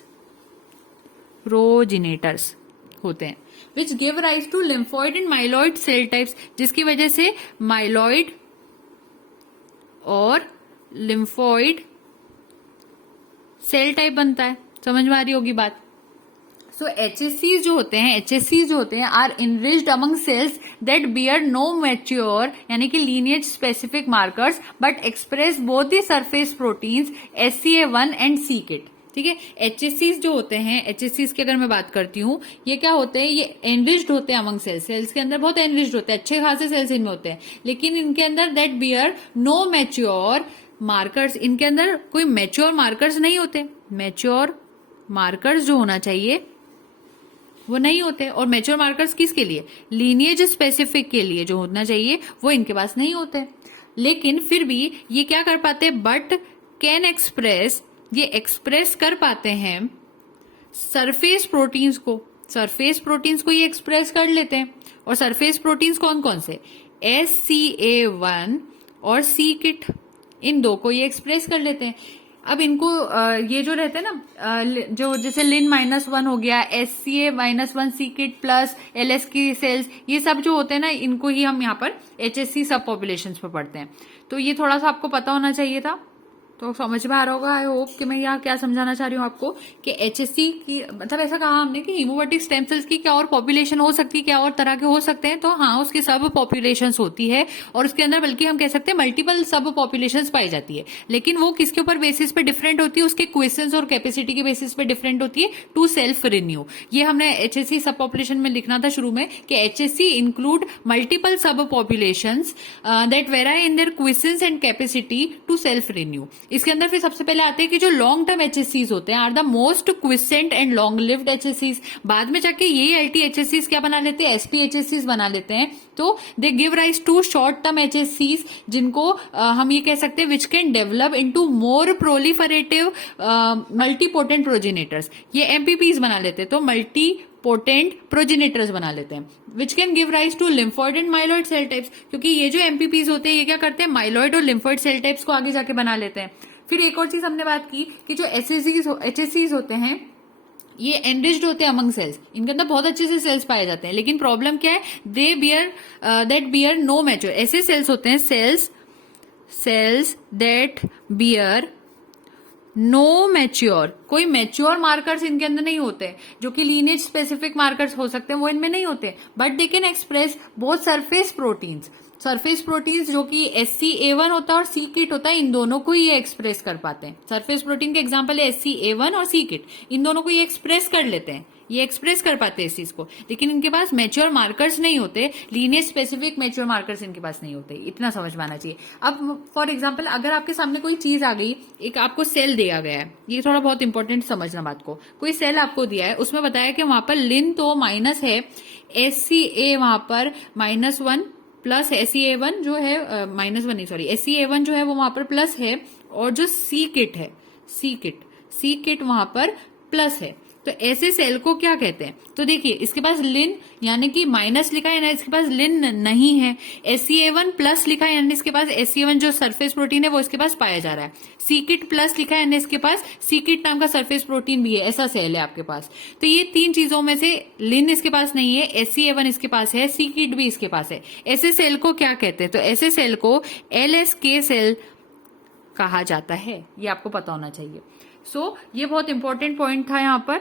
होते हैं, which give rise to lymphoid and myeloid cell types, जिसकी वजह से माइलॉइड और लिम्फोइड सेल टाइप बनता है। समझ में आ रही होगी बात। सो HSCs जो होते हैं are enriched among cells that bear no mature यानी कि lineage specific markers but express both the surface proteins SCA1 and c-KIT, ठीक है। HSCs जो होते हैं, HSCs की अगर मैं बात करती हूँ, ये क्या होते हैं, ये एनरिच्ड होते हैं अमंग सेल्स के अंदर बहुत एनरिच्ड होते हैं, अच्छे खासे सेल्स इनमें होते हैं, लेकिन इनके अंदर that bear no mature markers, इनके अंदर कोई मैच्योर मार्कर्स नहीं होते। मैच्योर मार्कर्स जो होना चाहिए वो नहीं होते, और मैच्योर मार्कर्स किसके लिए, लीनिएज स्पेसिफिक के लिए जो होना चाहिए वो इनके पास नहीं होते। लेकिन फिर भी ये क्या कर पाते, बट कैन एक्सप्रेस, ये एक्सप्रेस कर पाते हैं सरफेस प्रोटीन्स को ये एक्सप्रेस कर लेते हैं। और सरफेस प्रोटीन्स कौन कौन से, SCA1 और c-KIT, इन दो को ये एक्सप्रेस कर लेते हैं। अब इनको ये जो रहते हैं ना, जो जैसे लिन -1 हो गया, SCA-1 c-KIT प्लस LS की सेल्स, ये सब जो होते हैं ना, इनको ही हम यहाँ पर HSC सब पॉपुलेशंस पे पढ़ते हैं। तो ये थोड़ा सा आपको पता होना चाहिए था। तो समझ में आ रहा होगा आई होप कि मैं यहाँ क्या समझाना चाह रही हूँ आपको कि एचएससी की मतलब ऐसा कहा हमने कि हीमोपोएटिक स्टेम सेल्स की क्या और पॉपुलेशन हो सकती है, क्या और तरह के हो सकते हैं, तो हाँ उसकी सब पॉपुलेशन होती है और उसके अंदर बल्कि हम कह सकते हैं मल्टीपल सब पॉपुलेशन पाई जाती है, लेकिन वो किसके ऊपर बेसिस पे डिफरेंट होती है, उसके क्वेश्चंस और कैपेसिटी के बेसिस पे डिफरेंट होती है टू सेल्फ रिन्यू। ये हमने एचएससी सब पॉपुलेशन में लिखना था शुरू में कि HSC include multiple subpopulation that vary in their questions and capacity to self renew. इसके अंदर फिर सबसे पहले आते हैं कि जो लॉन्ग टर्म एचएससीज होते हैं are the most quiescent and long lived एचएससीज। बाद में जाके ये एलटी एचएससीज क्या बना लेते हैं, एसपी एचएससीज बना लेते हैं। तो they give rise to short term एचएससीज जिनको हम ये कह सकते हैं which can develop into more proliferative multipotent progenitors. ये एमपीपीज बना लेते हैं, तो मल्टी पोटेंट प्रोजेनेटर्स बना लेते हैं which can give rise to lymphoid and myeloid cell types, क्योंकि ये जो एमपीपीज होते हैं ये क्या करते हैं, माइलॉइड और लिम्फॉइड सेल टाइप्स को आगे जाके बना लेते हैं। फिर एक और चीज हमने बात की कि जो एचएससीज होते हैं ये एनरिच्ड होते हैं अमंग सेल्स, इनके अंदर बहुत अच्छे से सेल्स पाए जाते हैं, लेकिन प्रॉब्लम क्या है, दे बियर नो मैच्योर। ऐसे सेल्स होते हैं cells that bear no mature, कोई मैच्योर मार्कर्स इनके अंदर नहीं होते, जो कि लीनेज स्पेसिफिक मार्कर्स हो सकते हैं वो इनमें नहीं होते, but they can express both surface proteins जो कि SCA1 होता है और सी किट होता है, इन दोनों को ये एक्सप्रेस कर पाते हैं। सरफेस प्रोटीन के एग्जांपल है SCA1 और सी किट, इन दोनों को ये एक्सप्रेस कर लेते हैं, ये एक्सप्रेस कर पाते हैं इस चीज को, लेकिन इनके पास मैच्योर मार्कर्स नहीं होते, लीनेज स्पेसिफिक मैच्योर मार्कर्स इनके पास नहीं होते। इतना समझ में आना चाहिए। अब फॉर एग्जांपल अगर आपके सामने कोई चीज आ गई, एक आपको सेल दिया गया है, ये थोड़ा बहुत इंपॉर्टेंट समझना बात को, कोई सेल आपको दिया है, उसमें बताया कि वहां पर लिन तो माइनस है, SCA वहां पर -1 प्लस SCA1 जो है -1 नहीं सॉरी SCA1 जो है वो वहां पर प्लस है, और जो सी किट वहां पर प्लस है। तो ऐसे सेल को क्या कहते हैं, तो देखिए इसके पास लिन यानी कि माइनस लिखा है ना, इसके पास लिन नहीं है। SCA1 प्लस लिखा है यानी इसके पास SCA1 जो सरफेस प्रोटीन है वो इसके पास पाया जा रहा है। सी किट प्लस लिखा है यानी इसके पास सी किट नाम का सरफेस प्रोटीन भी है, ऐसा सेल है आपके पास। तो ये तीन चीजों में से लिन इसके पास नहीं है, SCA1 इसके पास है, सी किट भी इसके पास है। ऐसे सेल को क्या कहते हैं, तो ऐसे सेल को LSK सेल कहा जाता है, ये आपको पता होना चाहिए। सो ये बहुत इंपॉर्टेंट पॉइंट था यहाँ पर